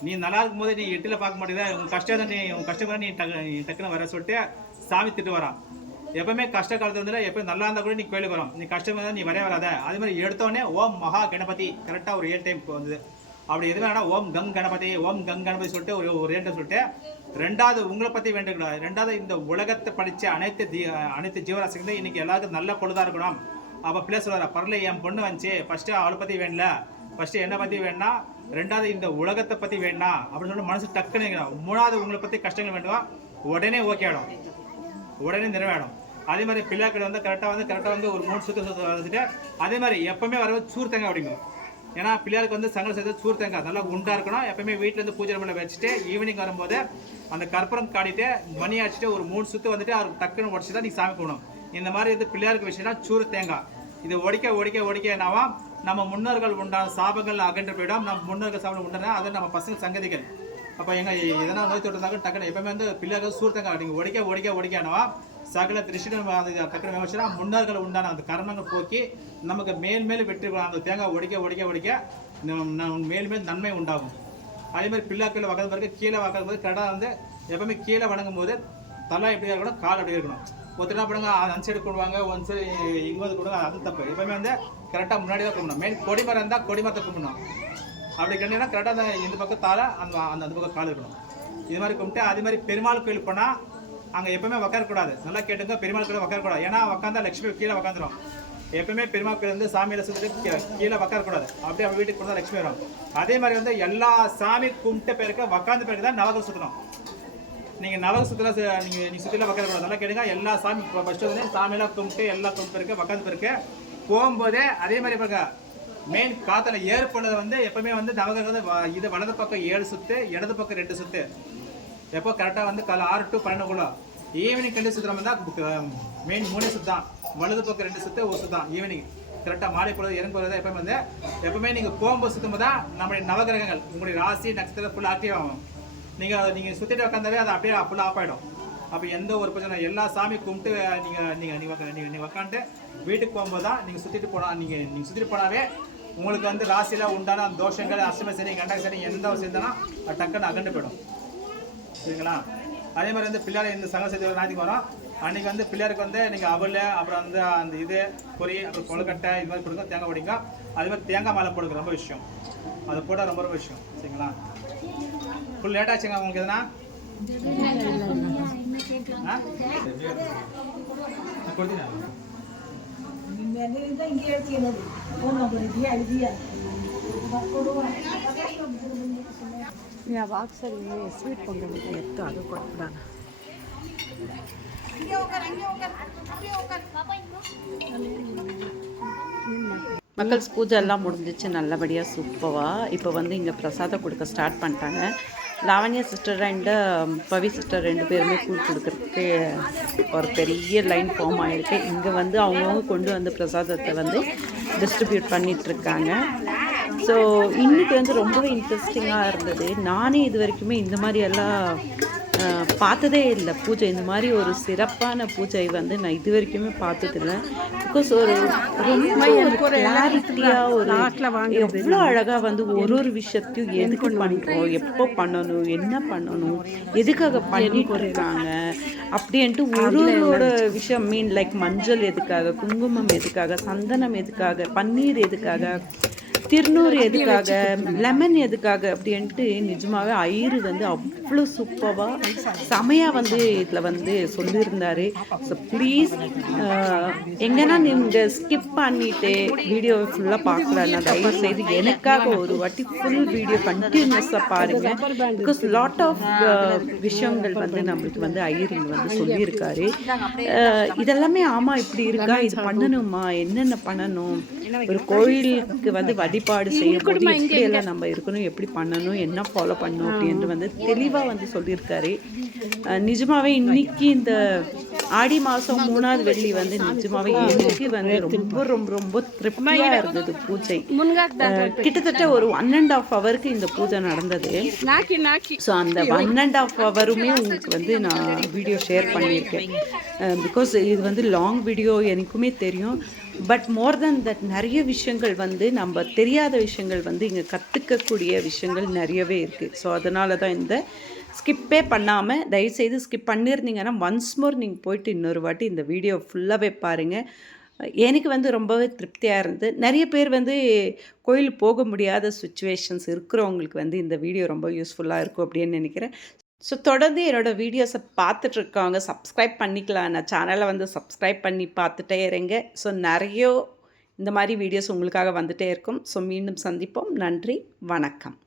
நீ நல்லா இருக்கும்போது நீ எட்டில் பார்க்க மாட்டேதா, உன் கஷ்டம் உன் கஷ்டம் கூட நீ டக்குன்னு வர சொல்லிட்டு சாமி திட்டு வரான். எப்பவுமே கஷ்ட காலத்தில் வந்து எப்பவும் நல்லா இருந்தால் கூட நீ கோயிலுக்கு வரும். நீ கஷ்டம் இருந்தால் நீ வரவே வராத. அதே மாதிரி எடுத்தோடனே ஓம் மகா கணபதி கரெக்டாக ஒரு 7 டைம் வந்தது. அப்படி எது வேணா ஓம் கங் கணபதி சொல்லிட்டு ஒரு 7 டைம் சொல்லிட்டு ரெண்டாவது உங்களை பற்றி வேண்டக்கூடாது. ரெண்டாவது இந்த உலகத்தை படித்த அனைத்து ஜீவராசிகளும் இன்னைக்கு எல்லாருக்கும் நல்ல பொழுதாக இருக்கணும். அப்போ பிள்ளை சொல்லுவார் பரல என் பொண்ணு வந்துச்சு ஃபஸ்ட்டு அவளை பற்றி வேண்டல, ஃபஸ்ட்டு என்னை பற்றி வேணா, ரெண்டாவது இந்த உலகத்தை பற்றி வேணா அப்படின்னு சொல்லிட்டு மனசு டக்குன்னு. மூணாவது உங்களை பற்றி கஷ்டங்கள் வேண்டுவா உடனே ஓகே ஆகிடும், உடனே நிறைவேடும். அதே மாதிரி பிள்ளைகள் வந்து கரெக்டாக வந்து ஒரு 3 சுற்று வந்துட்டு அதே மாதிரி எப்பவுமே வரவது சூர் தேங்காய் அப்படிங்க. ஏன்னா பிள்ளையாருக்கு வந்து சங்கல் சேர்த்து சூர் தேங்காய் நல்லா உண்டாக இருக்கணும். எப்பவுமே வீட்டிலேருந்து பூஜை பண்ண வச்சுட்டு ஈவினிங் வரும்போது அந்த கற்பூரம் காட்டிட்டு மணி அடிச்சுட்டு ஒரு 3 சுற்று வந்துட்டு அவருக்கு டக்குன்னு உடச்சி தான் நீங்கள் சாமி போகணும். இந்த மாதிரி வந்து பிள்ளையாருக்கு விஷயம்னா சூர் தேங்காய். இது ஒடிக்க என்னவா நம்ம முன்னோர்கள் உண்டான சாபங்கள் அகன்று போயிடும். நம்ம முன்னோர்கள் சாபங்கள் உண்டான அதை நம்ம பசங்க சங்கதிகள். அப்போ எதனா நோய் தொட்டுருந்தாங்க டக்குன்னு எப்பவுமே வந்து பிள்ளையாருக்கு சூர் தேங்காய் நீங்கள் ஒடிக்க என்னவா சகல திருஷ்டிடம் டக்குனு விமர்சனா முன்னோர்கள் உண்டான அந்த கர்மங்கள் போக்கி நமக்கு மேல் வெற்றி அந்த தேங்காய் ஒடிக்க மேல் நன்மை உண்டாகும். அதே மாதிரி பிள்ளாக்கள் வளர்ந்த பிறகு கீழே வளர்க்கும் போது கரெக்டாக வந்து எப்பவுமே கீழே வணங்கும் போது தலை எப்படி இருக்கணும், கால் எப்படி இருக்கணும். ஒருத்தர் என்ன பண்ணுங்க அந்த சைடு கொடுவாங்க, ஒன் சைடு இங்கே வந்து கொடுங்க, அது தப்பு. எப்பவுமே வந்து கரெக்டாக முன்னாடி தான் கும்பிடணும். மெயின் கொடிமரம் இருந்தால் கொடிமரத்தை கும்பிடணும். அப்படி கண்டிப்பாக கரெக்டாக இந்த பக்கம் தாழ அந்த பக்கம் கால் இருக்கணும். இது மாதிரி கும்பிட்டு அதே மாதிரி பெருமாள் கோயில் போனால் அங்கே எப்பவுமே உட்காரக்கூடாது. நல்லா கேட்டுங்க, பெருமாள் கோயில் உட்காரக்கூடாது. ஏன்னா உட்காந்தா லட்சுமி கீழே உட்காந்துரும். எப்பவுமே பெருமாள் கோயில் வந்து சாமியில் சுற்றிட்டு கீழே உட்காரக்கூடாது. அப்படியே அவங்க வீட்டுக்கு போனால் லட்சுமி வரும். அதே மாதிரி வந்து எல்லா சாமி கும்பிட்ட பேருக்கு உட்காந்த பேருக்கு தான் நவகம் சுற்றணும். நீங்கள் நவக சுற்றில நீங்கள் சுற்றிலாம் உட்காரக்கூடாது. நல்லா கேட்டுங்க, எல்லா சாமி ஃபஸ்ட்டு வந்து சாமியெல்லாம் கும்பிட்டு எல்லாம் கும்பிட்டு பிறகு உட்காந்து பிறகு போகும்போதே அதே மாதிரி பாருங்க மெயின் காற்றுல ஏற்படுறது வந்து எப்பவுமே வந்து நவகிரகம் வந்து இது வலது பக்கம் 7 சுற்று, இடது பக்கம் 2 சுற்று. எப்போ கரெக்டாக வந்து காலை 6 to 12 ஈவினிங் 2 சுற்றுற மாதிரி தான் மெயின் 3 சுற்று தான். வலது பக்கம் 2 சுற்று, 1 சுற்று தான் ஈவினிங். கரெக்டாக மாலை பொழுது இறங்கு போகிறது எப்பவுமே வந்து எப்பவுமே நீங்கள் போகும்போது சுற்றும்போது தான் நம்முடைய நவகிரகங்கள் உங்களுடைய ராசி நட்சத்திரம் ஃபுல்லாக ஆக்டிவ் ஆகும். நீங்கள் சுற்றிட்டு உட்காந்தாவே அது அப்படியே ஃபுல்லாக ஆஃப் ஆகிடும். அப்போ எந்த ஒரு பிரச்சனை எல்லா சாமி கும்பிட்டு நீங்கள் உட்காந்துட்டு வீட்டுக்கு போகும்போது தான் நீங்கள் சுற்றிட்டு போனால் நீங்கள் சுற்றிட்டு போனாவே உங்களுக்கு வந்து ராசியில் உண்டான அந்த தோஷங்கள் அஷ்டம சனி கண்டக சனி எந்த ஒரு சேர்ந்தாலும் அது டக்குன்னு அகண்டு போயிடும். சரிங்களா? அதே மாதிரி வந்து பிள்ளையார் இந்த சங்க சேர்த்து ஞாயிற்றுக்கு வரோம். அன்றைக்கி வந்து பிள்ளையாருக்கு வந்து நீங்கள் அவல் அப்புறம் வந்து அந்த இது பொரி அப்புறம் கொழுக்கட்டை இது மாதிரி கொடுங்க, தேங்காய் போடுங்க. அதே மாதிரி தேங்காய் மாலை போடுங்க, ரொம்ப விஷயம். அதை போட்டால் ரொம்ப விஷயம். சரிங்களா? ஃபுல் லேட் ஆச்சுங்க உங்களுக்கு எதுனா கொடுத்தீங்க ಬಾಕ್ಸಲ್ಲಿ ಸ್ವೀಟ್ ಕೊಂಡ್ಬಿಟ್ಟು ಎತ್ತು ಅದು ಕೊಟ್ಬಿಡೋಣ. மக்கள்ஸ் பூஜை எல்லாம் முடிஞ்சிச்சு நல்லபடியாக சூப்பராக. இப்போ வந்து இங்கே பிரசாதம் கொடுக்க ஸ்டார்ட் பண்ணிட்டாங்க. Lavanya sister and Pavi sister 2 பேருமே கூழ் கொடுக்கறதுக்கு ஒரு பெரிய லைன் ஃபார்ம் ஆகிருக்கு. இங்கே வந்து அவங்கவுங்க கொண்டு வந்து பிரசாதத்தை வந்து டிஸ்ட்ரிபியூட் பண்ணிகிட்ருக்காங்க. ஸோ இன்றைக்கி வந்து ரொம்பவே இன்ட்ரெஸ்டிங்காக இருந்தது. நானே இது வரைக்குமே இந்த மாதிரி எல்லாம் பார்த்ததே இல்லை. பூஜை இந்த மாதிரி ஒரு சிறப்பான பூஜை வந்து நான் இது வரைக்குமே பார்த்ததில்லை. பிகாஸ் ஒரு ரொம்ப கிளாரிட்டியாக ஒரு எவ்வளோ அழகாக வந்து ஒரு விஷயத்தையும் எதுக்கு பண்ணுறோம், எப்போ பண்ணணும், என்ன பண்ணணும், எதுக்காக பண்ணிட்டு இருக்காங்க அப்படின்ட்டு ஒரு விஷயம் மீன் லைக் மஞ்சள் எதுக்காக, குங்குமம் எதுக்காக, சந்தனம் எதுக்காக, பன்னீர் எதுக்காக, திருநூறு எதுக்காக, லெமன் எதுக்காக அப்படின்ட்டு நிஜமாகவே ஐயர் வந்து அவ்வளோ சூப்பராக செமையாக வந்து இதில் வந்து சொல்லியிருந்தார். ஸோ ப்ளீஸ் எங்கன்னா நீங்கள் ஸ்கிப் பண்ணிவிட்டு வீடியோவை ஃபுல்லாக பார்க்கலன்னா தயவு செய்து எனக்காக ஒரு வாட்டி ஃபுல் வீடியோ கண்டினியூஸாக பாருங்கள். பிகாஸ் லாட் ஆஃப் விஷயங்கள் வந்து நம்மளுக்கு வந்து ஐயர் இங்கே வந்து சொல்லியிருக்காரு. இதெல்லாமே ஆமாம் இப்படி இருக்கா, இது பண்ணணுமா, என்னென்ன பண்ணணும், ஒரு கோயிலுக்கு வந்து வழிபாடு செய்யும்போது எப்படியெல்லாம் நம்ம இருக்கணும், எப்படி பண்ணணும், என்ன ஃபாலோ பண்ணணும் அப்படின்ட்டு வந்து தெளிவாக வந்து சொல்லியிருக்காரு. நிஜமாவே இன்னைக்கு இந்த ஆடி மாதம் 3வது வெள்ளி வந்து நிஜமாவே எனக்கு வந்து ரொம்ப ரொம்ப ரொம்ப திருப்தியாக இருந்தது. பூஜை கிட்டத்தட்ட ஒரு 1.5 ஹவருக்கு இந்த பூஜை நடந்தது. ஸோ அந்த 1.5 ஹவருமே உங்களுக்கு வந்து நான் வீடியோ ஷேர் பண்ணியிருக்கேன். பிகாஸ் இது வந்து லாங் வீடியோ எனக்குமே தெரியும். பட் மோர் தென் தட் நிறைய விஷயங்கள் வந்து நம்ம தெரியாத விஷயங்கள் வந்து இங்கே கற்றுக்கக்கூடிய விஷயங்கள் நிறையவே இருக்குது. ஸோ அதனால தான் இந்த ஸ்கிப்பே பண்ணாமல் தயவுசெய்து ஸ்கிப் பண்ணியிருந்தீங்கன்னா ஒன்ஸ் மோர் நீங்கள் போயிட்டு இன்னொரு வாட்டி இந்த வீடியோ ஃபுல்லாகவே பாருங்கள். எனக்கு வந்து ரொம்பவே திருப்தியாக இருந்தது. நிறைய பேர் வந்து கோயில் போக முடியாத சுச்சுவேஷன்ஸ் இருக்கிறவங்களுக்கு வந்து இந்த வீடியோ ரொம்ப யூஸ்ஃபுல்லாக இருக்கும் அப்படின்னு நினைக்கிறேன். ஸோ தொடர்ந்து என்னோடய வீடியோஸை பார்த்துட்ருக்காங்க, சப்ஸ்கிரைப் பண்ணிக்கலாம். நான் சேனலை வந்து சப்ஸ்கிரைப் பண்ணி பார்த்துட்டே இருங்க. ஸோ நிறைய இந்த மாதிரி வீடியோஸ் உங்களுக்காக வந்துகிட்டே இருக்கும். ஸோ மீண்டும் சந்திப்போம். நன்றி, வணக்கம்.